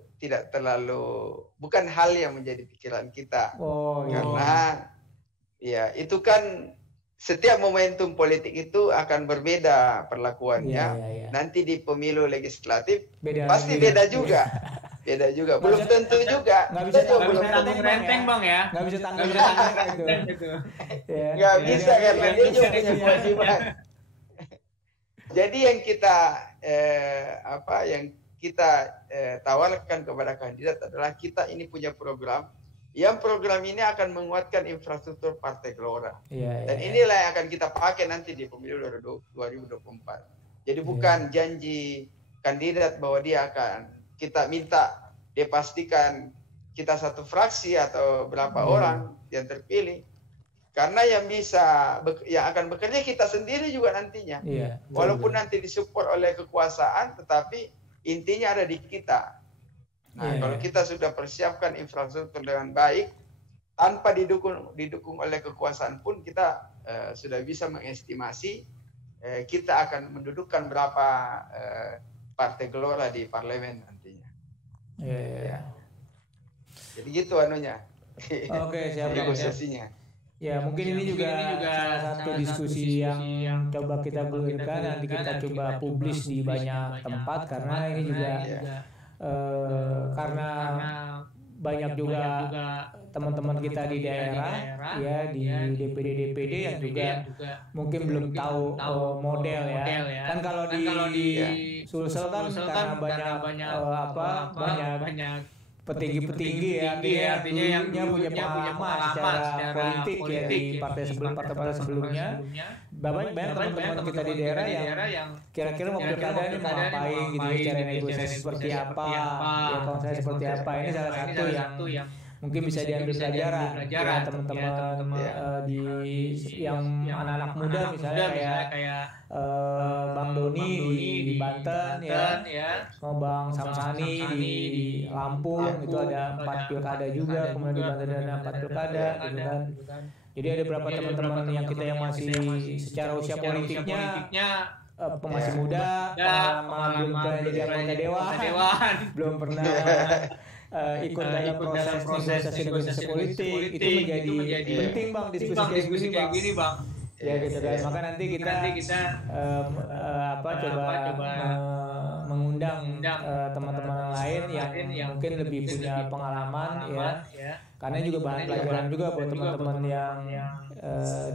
bukan hal yang menjadi pikiran kita. Karena ya itu kan setiap momentum politik itu akan berbeda perlakuannya. Nanti di pemilu legislatif pasti beda juga. Beda juga. Belum tentu juga. Nggak bisa tanggung renteng Bang ya. Nggak bisa tanggung renteng gitu. Nggak bisa karena dia juga punya kewajiban. Jadi yang kita tawarkan kepada kandidat adalah kita ini punya program ini akan menguatkan infrastruktur Partai Gelora. Dan inilah yang akan kita pakai nanti di pemilu 2024. Jadi bukan janji kandidat bahwa kita minta dia pastikan kita satu fraksi atau berapa orang yang terpilih. Karena yang akan bekerja kita sendiri juga nantinya. Walaupun nanti disupport oleh kekuasaan, tetapi intinya ada di kita. Kalau kita sudah persiapkan infrastruktur dengan baik, tanpa didukung oleh kekuasaan pun kita sudah bisa mengestimasi kita akan mendudukkan berapa Partai Gelora di parlemen nantinya. Jadi gitu anunya. Oke, siap. Negosiasinya. Ya mungkin ini juga salah satu diskusi yang coba kita gulirkan, nanti kita coba publish di banyak tempat, karena ini juga karena banyak juga teman-teman kita di daerah ya, di DPD yang juga mungkin belum tahu model ya. Kan kalau di Sulsel kan karena banyak petinggi artinya yang punya pengalaman secara politik ya di partai sebelumnya. Banyak teman-teman kita di daerah yang kira-kira mau pilkada ini mau ngapain gitu ya, cara negosiasi seperti apa, ya konsep seperti apa. Ini salah satu yang mungkin bisa diambil pelajaran ya, teman-teman yang anak-anak muda misalnya kayak Bang Doni di Banten ya, sama Bang Samsani di Lampung itu ada 4 pilkada juga, kemudian di Banten ada 4 pilkada gitu kan. Jadi ada beberapa teman-teman yang kita yang masih secara usia politiknya masih muda, belum pernah jadi anggota dewan, belum pernah ikut dalam proses negosiasi politik, itu menjadi penting Bang diskusi kayak gini Bang. Ya gitu kan, maka nanti kita coba mengundang teman-teman lain yang mungkin lebih punya pengalaman ya, karena juga bahan pelajaran juga buat teman-teman yang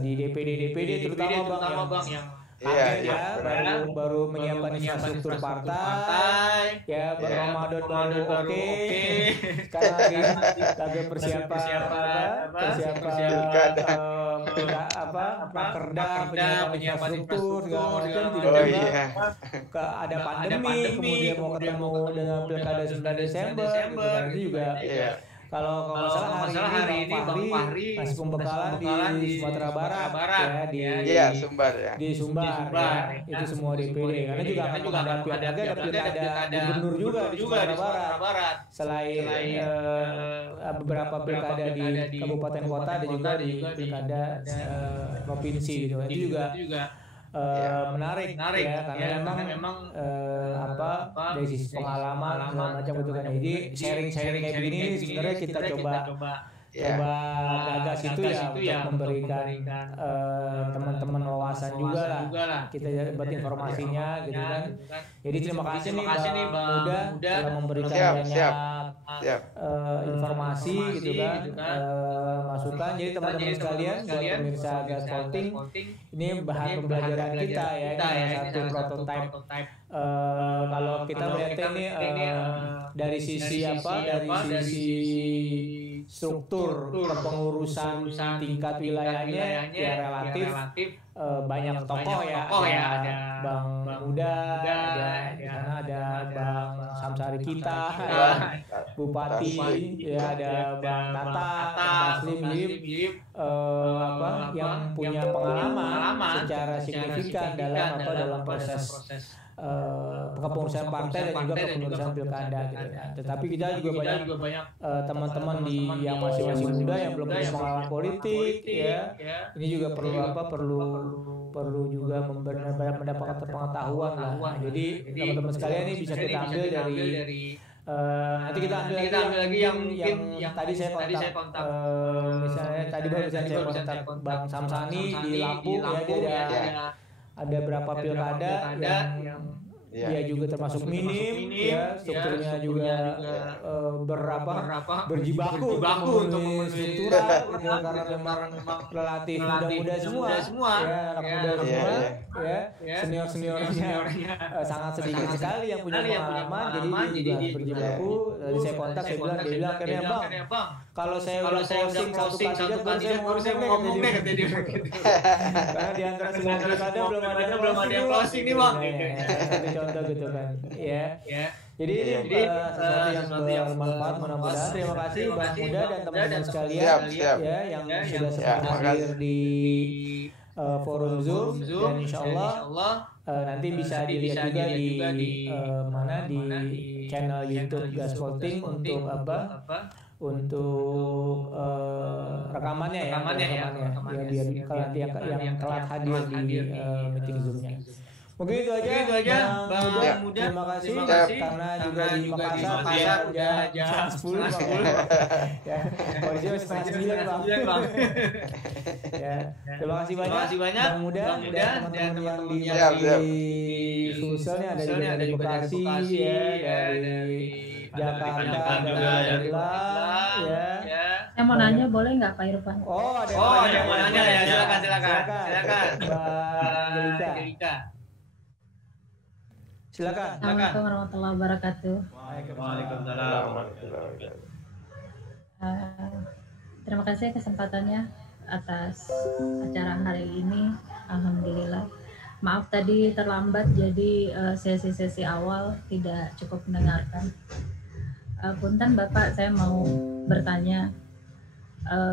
di DPD terutama Bang yang baru menyiapkan infrastruktur partai ya, Ramadan baru oke. Sekarang lagi persiapan Rakerda, penyiapan infrastruktur segala macam, tiba-tiba ada pandemi, kemudian mau ketemu dengan pilkada 9 Desember gitu kan. Itu juga kalau nggak salah hari ini Bang Fahri masih pembekalan di Sumatera Barat ya, di Sumbar ya. Itu semua DPD, karena juga akan menghadapi ada pilkada gubernur juga di Sumatera Barat, selain beberapa pilkada di kabupaten kota dan juga di pilkada provinsi gitu. Itu juga menarik ya, karena memang dari sisi pengalaman segala macam gitu kan. Jadi sharing kayak begini sebenarnya kita coba gagas itu ya untuk memberikan teman-teman wawasan juga lah, kita dapat informasinya gitu kan. Jadi terima kasih nih Bang Muda telah memberikan banyak informasi gitu kan, masukan. Jadi teman-teman sekalian, buat pemirsa Gaspolting, ini bahan pembelajaran kita ya, ini satu prototipe. Kalau kita melihatnya ini dari sisi struktur kepengurusan tingkat wilayahnya ya relatif banyak tokoh ya, ada Bang Muda, di sana ada Bang Samsari kita, Bupati ya, ada Bang Tata, Taslim yang punya pengalaman secara signifikan dalam proses kepengurusan partai dan juga kepengurusan pilkada gitu ya. Tetapi kita juga banyak teman-teman yang masih muda yang belum punya pengalaman politik ya. Ini juga perlu juga mendapatkan pengetahuan lah. Jadi teman-teman sekalian ini bisa kita ambil dari nanti kita ambil lagi yang tadi saya kontak misalnya tadi baru saya kontak Bang Samsani di Lampung ya, dia ada berapa pilkada yang dia juga termasuk minim ya, strukturnya juga berjibaku untuk memenuhi struktural gitu, karena memang relatif muda semua ya, anak muda semua ya, seniornya sangat sedikit sekali yang punya pengalaman. Jadi dia juga berjibaku. Saya kontak, dia bilang akhirnya Bang, kalau saya udah closing satu kandidat baru saya mau ngomong deh kata dia begitu. Karena di antara semua pilkada belum ada yang closing nih Bang. Satu contoh gitu kan. Ya. Jadi sesuatu yang bermanfaat mudah-mudahan. Terima kasih Bang Muda dan teman-teman sekalian ya yang sudah sempat hadir di forum Zoom, dan insyaallah nanti bisa dilihat juga di channel YouTube Gaspolting untuk rekamannya ya, biar kalau nanti yang telat hadir di meeting Zoom-nya. Mungkin itu aja Bang Muda. Terima kasih karena juga di Makassar udah jam 10 ya. Kondisi masih setengah 9 Bang. Ya. Terima kasih banyak Bang Muda dan teman-teman yang di Sulselnya, ada di Bekasi ya, dari Jakarta, dari Malang ya. Saya mau nanya boleh nggak Pak Irfan? Ada yang mau nanya ya, silakan Mbak Gelika. Silakan. Assalamualaikum warahmatullahi wabarakatuh. Waalaikumsalam. Terima kasih kesempatannya atas acara hari ini. Alhamdulillah. Maaf tadi terlambat, jadi sesi-sesi awal tidak cukup mendengarkan. Punten Bapak, saya mau bertanya.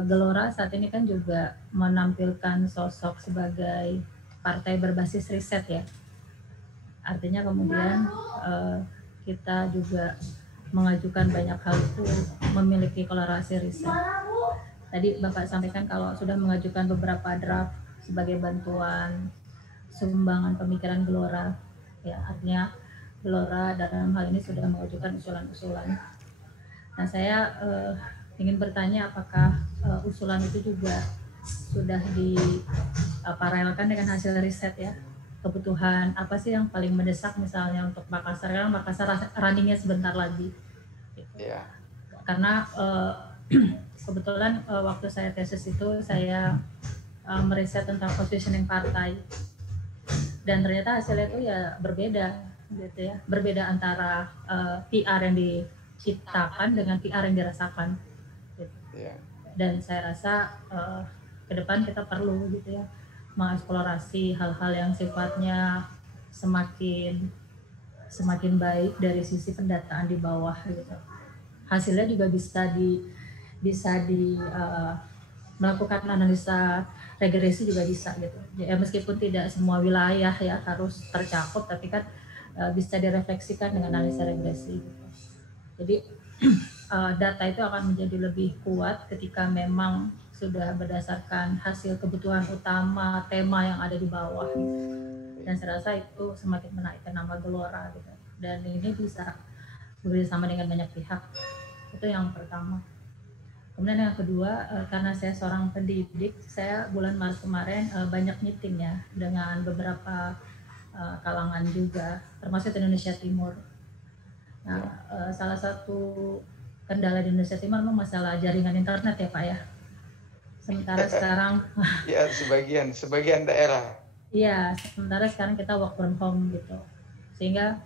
Gelora saat ini kan juga menampilkan sosok sebagai partai berbasis riset ya. Artinya kemudian kita juga mengajukan banyak hal itu memiliki kolerasi riset. Tadi Bapak sampaikan kalau sudah mengajukan beberapa draft sebagai bantuan sumbangan pemikiran Gelora, ya artinya Gelora dalam hal ini sudah mengajukan usulan-usulan. Nah, saya ingin bertanya apakah usulan itu juga sudah diparalelkan dengan hasil riset ya? Kebutuhan apa sih yang paling mendesak misalnya untuk Makassar? Karena Makassar runningnya sebentar lagi. Yeah. Karena kebetulan waktu saya tesis itu saya meriset tentang positioning partai dan ternyata hasilnya itu ya berbeda gitu ya, berbeda antara PR yang diciptakan dengan PR yang dirasakan gitu. Yeah. Dan saya rasa ke depan kita perlu gitu ya mengeksplorasi hal-hal yang sifatnya semakin baik dari sisi pendataan di bawah gitu. Hasilnya juga bisa melakukan analisa regresi juga bisa gitu. Ya meskipun tidak semua wilayah ya harus tercakup, tapi kan bisa direfleksikan dengan analisa regresi gitu. Jadi data itu akan menjadi lebih kuat ketika memang sudah berdasarkan hasil kebutuhan utama tema yang ada di bawah gitu. Dan saya rasa itu semakin menaikkan nama Gelora gitu. Dan ini bisa bekerjasama dengan banyak pihak. Itu yang pertama. Kemudian yang kedua, karena saya seorang pendidik, saya bulan Maret kemarin banyak meeting ya dengan beberapa kalangan juga, termasuk Indonesia Timur. Nah, salah satu kendala di Indonesia Timur memang masalah jaringan internet ya Pak ya. Sementara sekarang ya sebagian daerah. Iya, sementara sekarang kita work from home gitu. Sehingga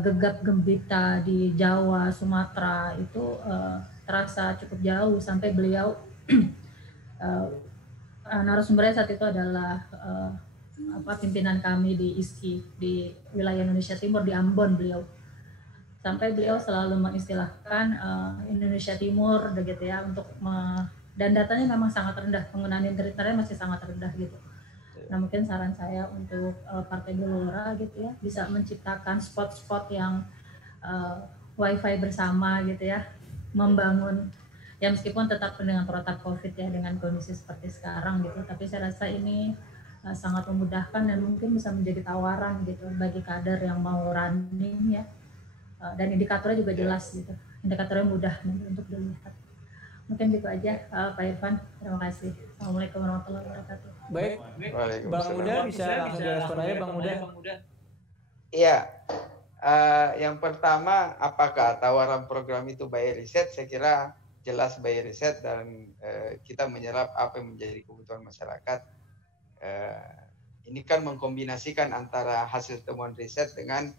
gegap gempita di Jawa, Sumatera itu terasa cukup jauh sampai beliau narasumbernya saat itu adalah pimpinan kami di ISKI di wilayah Indonesia Timur di Ambon beliau. Sampai beliau selalu mengistilahkan Indonesia Timur begitu ya untuk dan datanya memang sangat rendah, penggunaan internetnya masih sangat rendah gitu. Nah mungkin saran saya untuk Partai Gelora gitu ya bisa menciptakan spot-spot yang wifi bersama gitu ya, membangun ya meskipun tetap dengan protokol COVID ya dengan kondisi seperti sekarang gitu, tapi saya rasa ini sangat memudahkan dan mungkin bisa menjadi tawaran gitu bagi kader yang mau running ya, dan indikatornya juga jelas gitu, indikatornya mudah untuk dilihat. Mungkin gitu aja Pak Irfan, terima kasih. Assalamualaikum warahmatullahi wabarakatuh. Baik, Bang Huda bisa langsung direspon aja Bang Huda. Iya, yang pertama apakah tawaran program itu by riset? Saya kira jelas by riset dan kita menyerap apa yang menjadi kebutuhan masyarakat. Ini kan mengkombinasikan antara hasil temuan riset dengan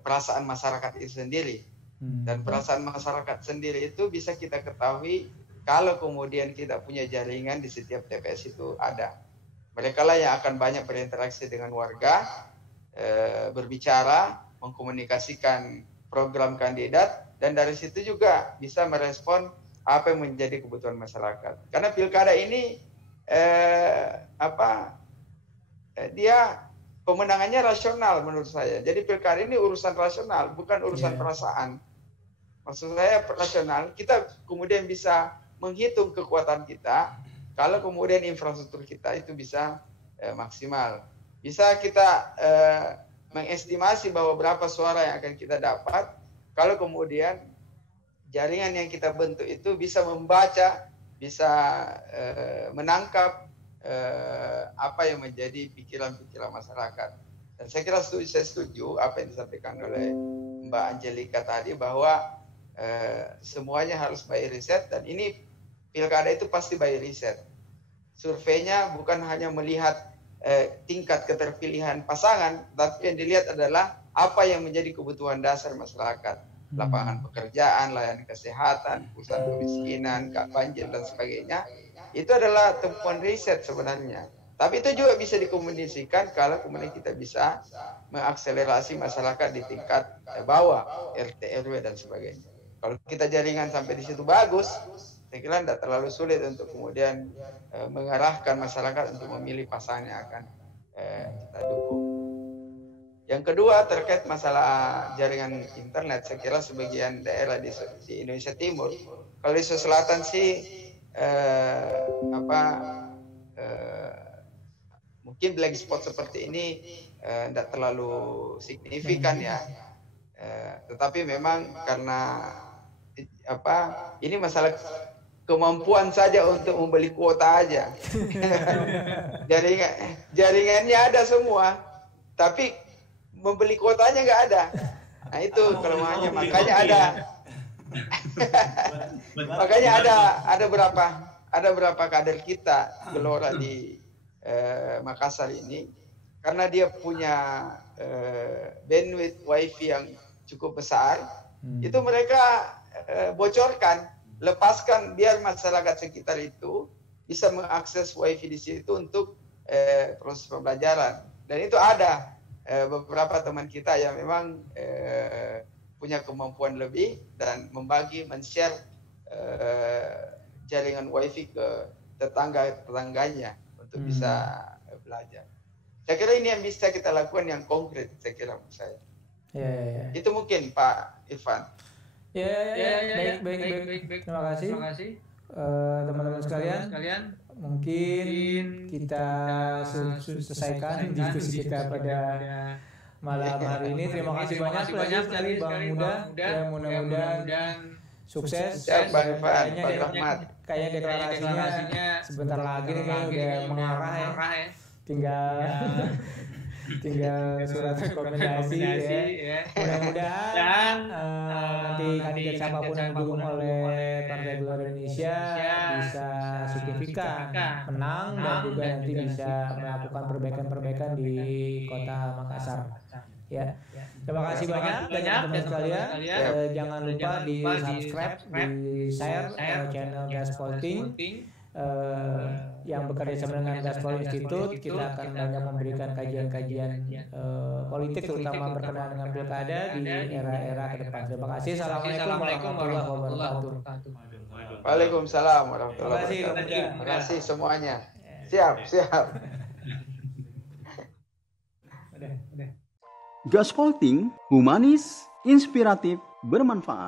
perasaan masyarakat itu sendiri. Dan perasaan masyarakat sendiri itu bisa kita ketahui kalau kemudian kita punya jaringan di setiap TPS itu ada. Mereka lah yang akan banyak berinteraksi dengan warga, berbicara, mengkomunikasikan program kandidat, dan dari situ juga bisa merespon apa yang menjadi kebutuhan masyarakat. Karena pilkada ini dia pemenangannya rasional menurut saya. Jadi pilkada ini urusan rasional, bukan urusan perasaan. Maksud saya rasional, kita kemudian bisa menghitung kekuatan kita kalau kemudian infrastruktur kita itu bisa maksimal. Bisa kita mengestimasi bahwa berapa suara yang akan kita dapat kalau kemudian jaringan yang kita bentuk itu bisa membaca, bisa menangkap apa yang menjadi pikiran-pikiran masyarakat. Dan saya kira saya setuju apa yang disampaikan oleh Mbak Angelika tadi bahwa semuanya harus by riset, dan ini pilkada itu pasti by riset. Surveinya bukan hanya melihat tingkat keterpilihan pasangan, tapi yang dilihat adalah apa yang menjadi kebutuhan dasar masyarakat. Lapangan pekerjaan, layanan kesehatan, pusat kemiskinan, banjir dan sebagainya. Itu adalah temuan riset sebenarnya. Tapi itu juga bisa dikomunikasikan kalau kemudian kita bisa mengakselerasi masyarakat di tingkat bawah, RT, RW dan sebagainya. Kalau kita jaringan sampai di situ bagus, saya kira tidak terlalu sulit untuk kemudian mengarahkan masyarakat untuk memilih pasangan yang akan kita dukung. Yang kedua terkait masalah jaringan internet, saya kira sebagian daerah di Indonesia Timur, kalau di Sulawesi Selatan sih mungkin blank spot seperti ini tidak terlalu signifikan ya, tetapi memang karena ini masalah kemampuan saja untuk membeli kuota aja. Jaringannya ada semua, tapi membeli kuotanya nggak ada. Nah itu kelemahannya, makanya ada berapa kader kita gelora di Makassar ini, karena dia punya bandwidth wifi yang cukup besar, itu mereka bocorkan, lepaskan biar masyarakat sekitar itu bisa mengakses wifi di situ untuk proses pembelajaran. Dan itu ada beberapa teman kita yang memang punya kemampuan lebih dan men-share jaringan wifi ke tetangganya untuk bisa belajar. Saya kira ini yang bisa kita lakukan yang konkret, saya kira menurut saya. Ya. Itu mungkin Pak Irfan. Baik. Terima kasih. Teman-teman sekalian, mungkin kita selesaikan diskusi kita pada malam hari ini. Terima kasih banyak sekali Bang Muda. Ya, mudah-mudahan sukses. Bang Irfan, Pak Rahmat. Kayaknya deklarasinya sebentar lagi nih udah mengarah ya. Tinggal surat rekomendasi ya. Mudah-mudahan nanti kandidat siapapun yang didukung oleh Partai Gelora Indonesia bisa signifikan menang dan juga nanti bisa melakukan perbaikan-perbaikan di Kota Makassar. Ya. Terima kasih banyak teman-teman sekalian. Jangan lupa di subscribe, di share channel Gaspolting. Yang bekerja sama dengan Gaspol Institute, kita akan banyak memberikan kajian-kajian politik terutama berkenaan dengan pilkada di era-era ke depan. Terima kasih. Assalamualaikum warahmatullahi wabarakatuh. Waalaikumsalam warahmatullahi wabarakatuh. Terima kasih semuanya. Siap. Gaspolting, humanis, inspiratif, bermanfaat.